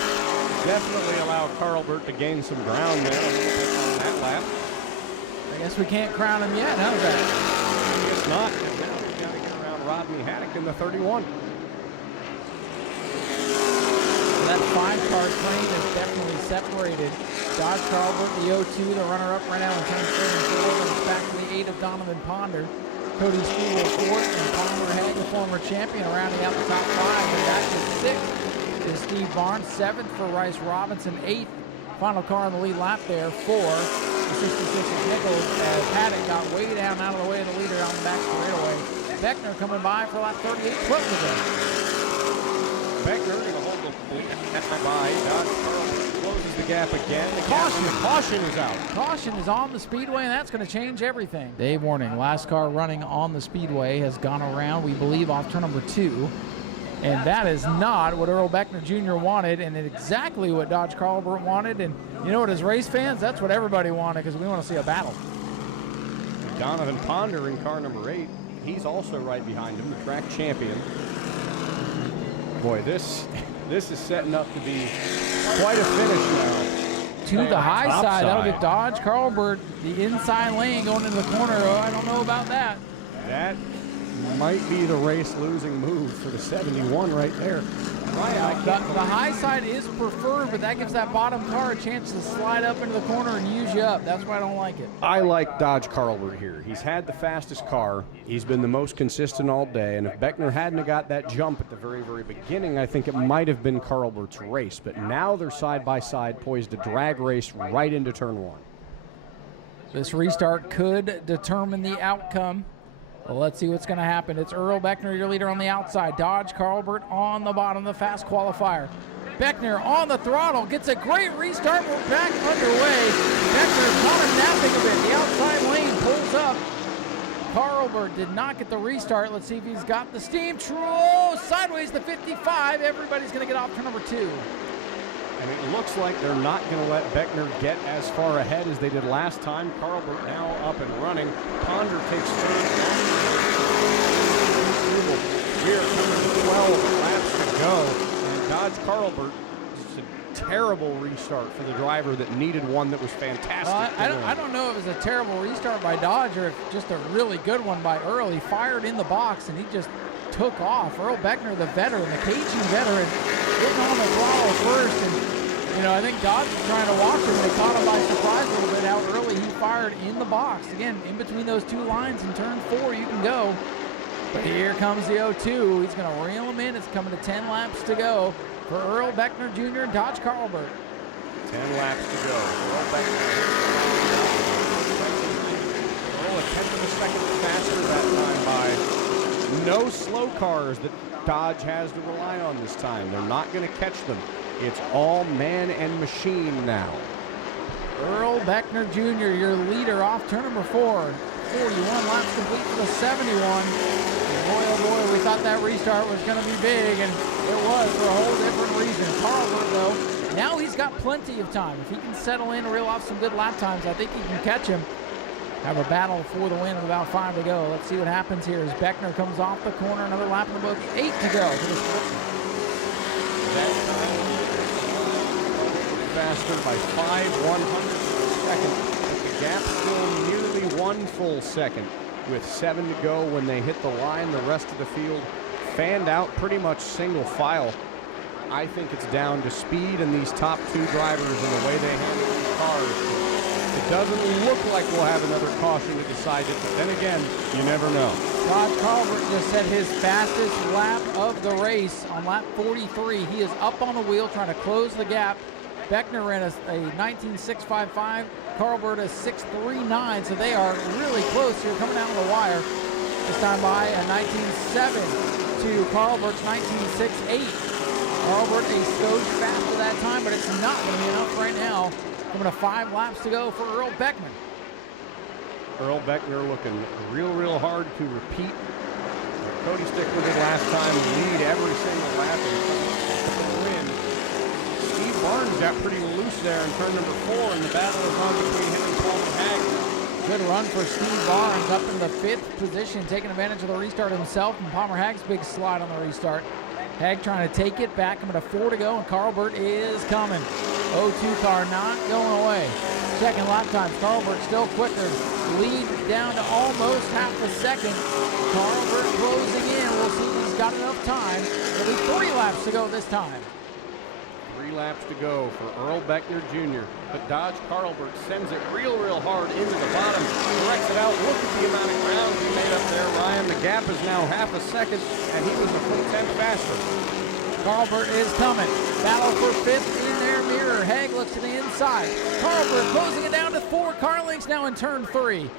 definitely allow Carlbert to gain some ground there a little bit on that lap. I guess we can't crown him yet, how's that? I guess not. And now we've got to get around Rodney Haddock in the 31. That 5-car train is definitely separated. Dodge Carlbert, the 02, the runner-up right now in turn 3 and 4, and it's back to the 8 of Donovan Ponder. Cody Speedway 4th, and Palmer Hag, the former champion, rounding out the top 5. And back to 6th is Steve Barnes, 7th for Rice Robinson, 8th. Final car on the lead lap there for the 66 of Nichols as Haddock got way down out of the way of the leader on the back straightaway. Beckner coming by for lap 38, 12 to go. Beckner going to hold the lead by. Dodge Carlbert closes the gap again. The caution is out. Caution is on the Speedway, and that's going to change everything. Dave Warning, last car running on the Speedway, has gone around, we believe, off turn number 2. And that is not what Earl Beckner Jr. wanted, and exactly what Dodge Carlbert wanted. And you know what, as race fans, that's what everybody wanted, because we want to see a battle. Donovan Ponder in car number 8. He's also right behind him, the track champion. Boy, this is setting up to be quite a finish now. To the high side, that'll get Dodge Carlbert, the inside lane going into the corner. Oh, I don't know about that. That might be the race-losing move for the 71 right there. Right, the high side is preferred, but that gives that bottom car a chance to slide up into the corner and use you up. That's why I don't like it. I like Dodge Carlbert here. He's had the fastest car. He's been the most consistent all day. And if Beckner hadn't have got that jump at the very, very beginning, I think it might have been Carlbert's race. But now they're side by side, poised to drag race right into turn 1. This restart could determine the outcome. Well, let's see what's going to happen. It's Earl Beckner, your leader on the outside. Dodge Carlbert on the bottom, the fast qualifier. Beckner on the throttle, gets a great restart. We're back underway. Beckner kind of napping a bit. The outside lane pulls up. Carlbert did not get the restart. Let's see if he's got the steam. True, sideways to 55. Everybody's going to get off turn number 2. And it looks like they're not going to let Beckner get as far ahead as they did last time. Carlbert now up and running. Ponder takes turn. We are coming to 12 laps to go. And Dodge Carlbert, it's a terrible restart for the driver that needed one that was fantastic. I don't know if it was a terrible restart by Dodge or if just a really good one by Earl. He fired in the box and he just took off. Earl Beckner, the veteran, the Cajun veteran, getting on the throttle first. And, you know, I think Dodge was trying to watch him and they caught him by surprise a little bit how early he fired in the box. Again, in between those two lines in turn 4, you can go. But here comes the 0-2. He's going to reel him in. It's coming to 10 laps to go for Earl Beckner Jr. and Dodge Carlbert. 10 laps to go. Earl Beckner. Earl a tenth of a second faster that time by no slow cars that Dodge has to rely on this time. They're not going to catch them. It's all man and machine now. Earl Beckner Jr., your leader off turn number 4. 41 laps complete for the 71. Boy, oh boy, we thought that restart was going to be big, and it was for a whole different reason. Carlbert, though, now he's got plenty of time. If he can settle in and reel off some good lap times, I think he can catch him. Have a battle for the win with about 5 to go. Let's see what happens here as Beckner comes off the corner. Another lap in the books. 8 to go for the Sportsman. Faster by 5/100ths of a second. But the gap still nearly 1 full second with 7 to go when they hit the line. The rest of the field fanned out pretty much single file. I think it's down to speed and these top 2 drivers and the way they handle these cars. It doesn't look like we'll have another caution to decide it, but then again, you never know. Dodge Carlbert just set his fastest lap of the race on lap 43. He is up on the wheel trying to close the gap. Beckner ran a 19.655, Carlbert a 6.39, so they are really close here coming down the wire. This time by a 19.7 to Carlbert's 19.68. Carlbert a skosh faster that time, but it's not going to be enough right now. Coming to 5 laps to go for Earl Beckner. Earl Beckner looking real hard to repeat. Cody Stickler did last time, lead every single lap and win. Steve Barnes got pretty loose there in turn number 4, and the battle is on between him and Palmer Hagg. Good run for Steve Barnes up in the 5th position, taking advantage of the restart himself, and Palmer Hagg's big slide on the restart. Hagg trying to take it back, coming to 4 to go, and Carlbert is coming. 0-2 car not going away. Second lap time, Carlbert still quicker. Lead down to almost half a second. Carlbert closing in. We'll see if he's got enough time. It'll be 3 laps to go this time. 3 laps to go for Earl Beckner Jr. But Dodge Carlbert sends it real hard into the bottom. Directs it out. Look at the amount of ground he made up there, Ryan. The gap is now half a second, and he was a full 10 faster. Carlbert is coming. Battle for 5th in their mirror. Hagg looks to the inside. Carlbert closing it down to 4 car lengths now in turn 3.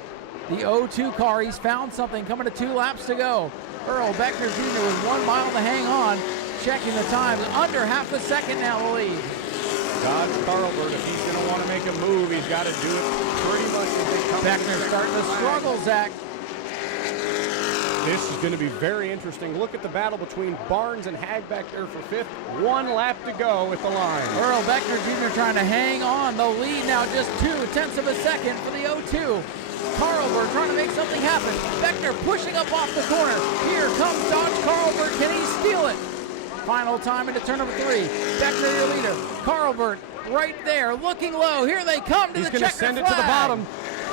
The 0-2 car, he's found something. Coming to 2 laps to go. Earl Beckner Jr. with 1 mile to hang on. Checking the time. Under half a second now the lead. Dodge Carlbert, if he's going to want to make a move, he's got to do it pretty much as they come. Beckner starting to struggle, Zach. This is going to be very interesting. Look at the battle between Barnes and Hagg back there for 5th. 1 lap to go at the line. Earl Beckner Jr. trying to hang on. The lead now just 0.2 of a second for the 0-2. Carlbert trying to make something happen. Beckner pushing up off the corner. Here comes Dodge Carlbert. Can he steal it? Final time into turn number 3. Beckner your leader. Carlbert right there looking low. Here they come to the checkered flag. He's going to send it to the bottom.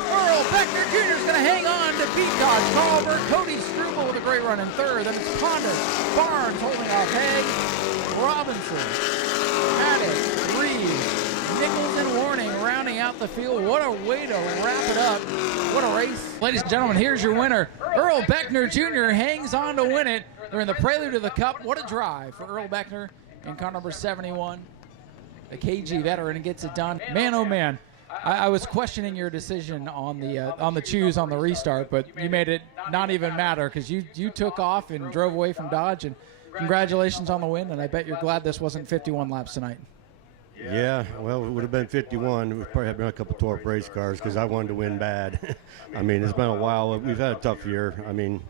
Earl Beckner Jr. is going to hang on to beat Dodge Carlbert. Cody Struble with a great run in 3rd. Then it's Ponder. Barnes holding off Hagg. Robinson, Haddock, Reed, Nichols, and Warning rounding out the field. What a way to wrap it up. What a race. Ladies and gentlemen, here's your winner. Earl Beckner Jr. hangs on to win it. They're in the Prelude of the Cup. What a drive for Earl Beckner in car number 71. The KG veteran gets it done. Man, oh man. I was questioning your decision on the choose on the restart, but you made it not even matter because you took off and drove away from Dodge. And congratulations on the win, and I bet you're glad this wasn't 51 laps tonight. Yeah, well, it would have been 51. It would probably have been a couple torp race cars because I wanted to win bad. I mean, it's been a while. We've had a tough year. I mean,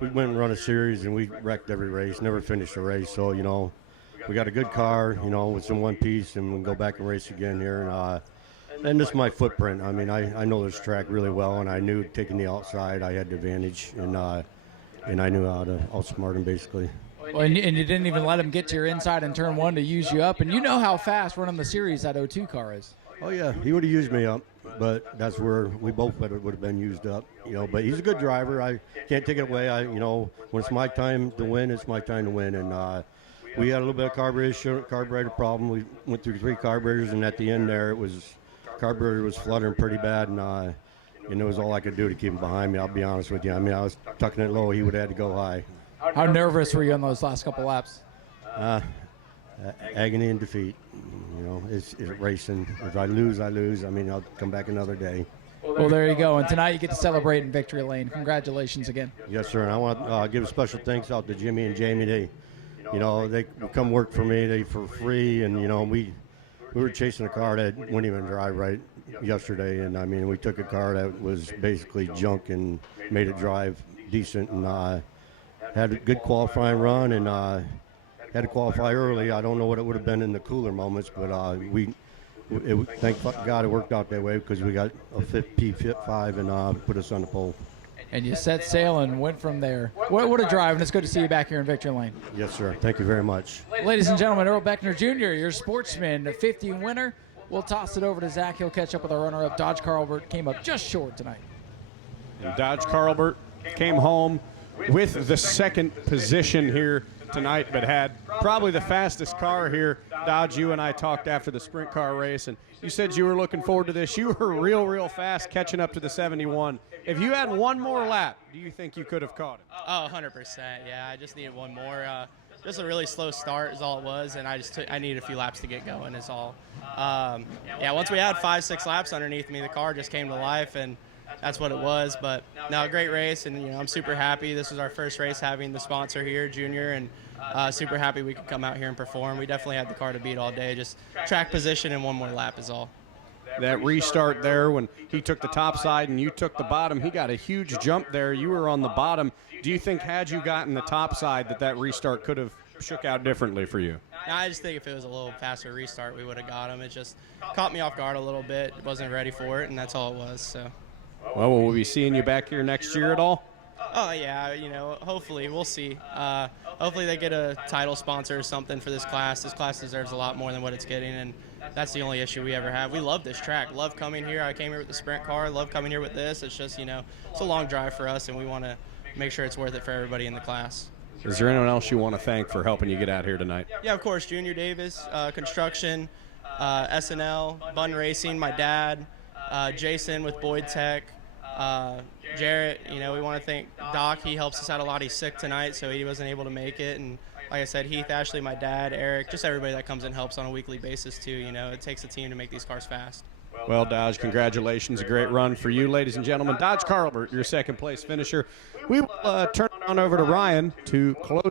we went and run a series, and we wrecked every race, never finished a race. So, you know, we got a good car, you know, it's in one piece, and we'll go back and race again here. And this is my footprint. I mean, I know this track really well, and I knew taking the outside I had the advantage, and I knew how to outsmart him basically. Well, and you didn't even let him get to your inside in turn one to use you up, and you know how fast running the series that 02 car is. Oh yeah, he would have used me up, but that's where we both would have been used up, you know. But he's a good driver. I can't take it away. You know, when it's my time to win, it's my time to win, and we had a little bit of carburetor problem. We went through 3 carburetors, and at the end there, carburetor was fluttering pretty bad, and it was all I could do to keep him behind me. I'll be honest with you. I mean, I was tucking it low. He would have had to go high. How nervous were you on those last couple laps? Agony and defeat. You know, it's racing. If I lose, I lose. I mean, I'll come back another day. Well, there you go. And tonight you get to celebrate in victory lane. Congratulations again. Yes, sir. And I want to give a special thanks out to Jimmy and Jamie. They come work for me. For free, and we were chasing a car that wouldn't even drive right yesterday, and I mean, we took a car that was basically junk and made it drive decent, and had a good qualifying run, and had to qualify early. I don't know what it would have been in the cooler moments, but thank God it worked out that way because we got a P5 and put us on the pole. And you set sail and went from there. What a drive, and it's good to see you back here in victory lane. Yes, sir. Thank you very much. Ladies and gentlemen, Earl Beckner Jr., your Sportsman, the 50 winner. We'll toss it over to Zach. He'll catch up with our runner-up. Dodge Carlbert came up just short tonight. And Dodge Carlbert came home with the second position here tonight, but had probably the fastest car here. Dodge, you and I talked after the sprint car race, and you said you were looking forward to this. You were real fast catching up to the 71. If you had one more lap, do you think you could have caught it? Oh, 100%. Yeah, I just needed one more. Just a really slow start is all it was, and I needed a few laps to get going is all. Yeah, once we had 5-6 laps underneath me, the car just came to life, and that's what it was. But no, a great race, and I'm super happy. This was our first race having the sponsor here, Junior, and super happy we could come out here and perform. We definitely had the car to beat all day. Just track position and one more lap is all. That restart there when he took the top side and you took the bottom, he got a huge jump there. You were on the bottom. Do you think had you gotten the top side that restart could have shook out differently for you? No, I just think if it was a little faster restart, we would have got him. It just caught me off guard a little bit. Wasn't ready for it, and that's all it was. So. Well, will we be seeing you back here next year at all? Oh, yeah, hopefully. We'll see. Hopefully they get a title sponsor or something for this class. This class deserves a lot more than what it's getting, and that's the only issue we ever have. We love this track. Love coming here. I came here with the sprint car. Love coming here with this. It's just, it's a long drive for us, and we want to make sure it's worth it for everybody in the class. Is there anyone else you want to thank for helping you get out here tonight? Yeah, of course. Junior Davis, Construction, SNL, Bun Racing, my dad, Jason with Boyd Tech, Jarrett. We want to thank Doc. He helps us out a lot. He's sick tonight, so he wasn't able to make it. And like I said, Heath, Ashley, my dad, Eric, just everybody that comes and helps on a weekly basis too. It takes a team to make these cars fast. Well, Dodge, congratulations. A great run for you, ladies and gentlemen. Dodge Carlbert, your second place finisher. We will turn it on over to Ryan to close.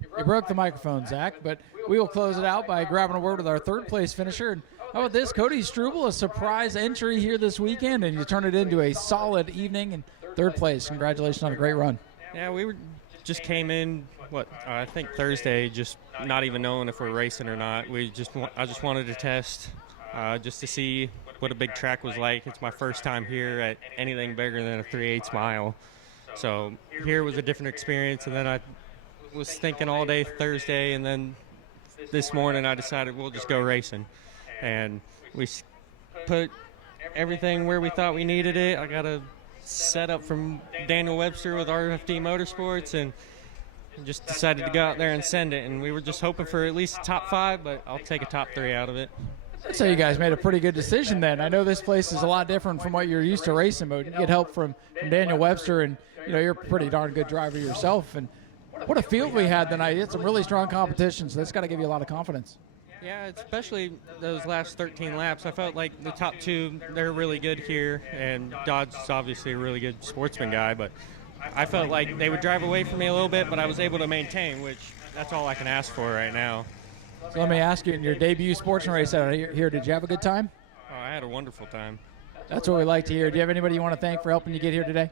You broke the microphone, Zach, but we will close it out by grabbing a word with our third place finisher. And how about this, Cody Struble, a surprise entry here this weekend, and you turn it into a solid evening in third place. Congratulations on a great run. Yeah, just came in, I think Thursday, just not even knowing if we're racing or not. I just wanted to test just to see what a big track was like. It's my first time here at anything bigger than a 3/8 mile. So here was a different experience, and then I was thinking all day Thursday, and then this morning I decided we'll just go racing. And we put everything where we thought we needed it. I got a setup from Daniel Webster with RFD Motorsports, and just decided to go out there and send it, and we were just hoping for at least a top 5, but I'll take a top 3 out of it. So you guys made a pretty good decision then. I know this place is a lot different from what you're used to racing, but you get help from Daniel Webster, and you're a pretty darn good driver yourself. And what a field we had tonight. It's some really strong competition, so that's got to give you a lot of confidence. Yeah, especially those last 13 laps. I felt like the top 2, they're really good here, and Dodge's obviously a really good sportsman guy, but I felt like they would drive away from me a little bit, but I was able to maintain, which that's all I can ask for right now. So let me ask you, in your debut sportsman race out here, did you have a good time? Oh, I had a wonderful time. That's what we like to hear. Do you have anybody you want to thank for helping you get here today?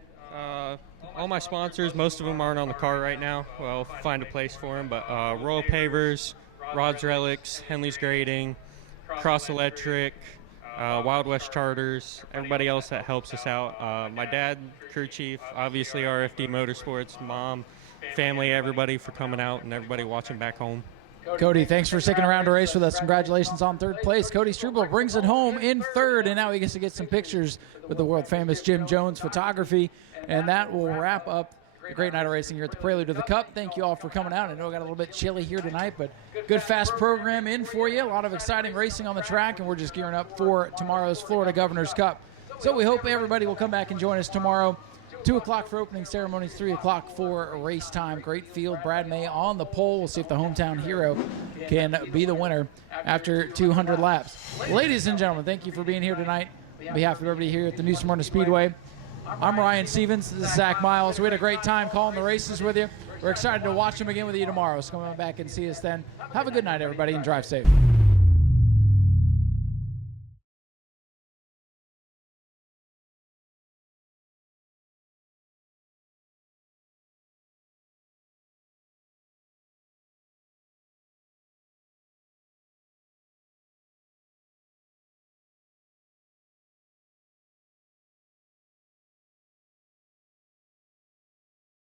All my sponsors, most of them aren't on the car right now. Well, find a place for them, but Royal Pavers, Rod's Relics, Henley's Grading, Cross Electric, Wild West Charters, everybody else that helps us out. My dad, crew chief, obviously RFD Motorsports, mom, family, everybody for coming out, and everybody watching back home. Cody, thanks for sticking around to race with us. Congratulations on 3rd place. Cody Struble brings it home in 3rd, and now he gets to get some pictures with the world-famous Jim Jones Photography, and that will wrap up a great night of racing here at the Prelude of the Cup. Thank you all for coming out. I know it got a little bit chilly here tonight, but good fast program in for you. A lot of exciting racing on the track, and we're just gearing up for tomorrow's Florida Governor's Cup. So we hope everybody will come back and join us tomorrow. 2 o'clock for opening ceremonies, 3 o'clock for race time. Great field. Brad May on the pole. We'll see if the hometown hero can be the winner after 200 laps. Ladies and gentlemen, thank you for being here tonight. On behalf of everybody here at the New Smyrna Speedway, I'm Ryan Stevens. This is Zach Miles. We had a great time calling the races with you. We're excited to watch them again with you tomorrow. So come on back and see us then. Have a good night, everybody, and drive safe.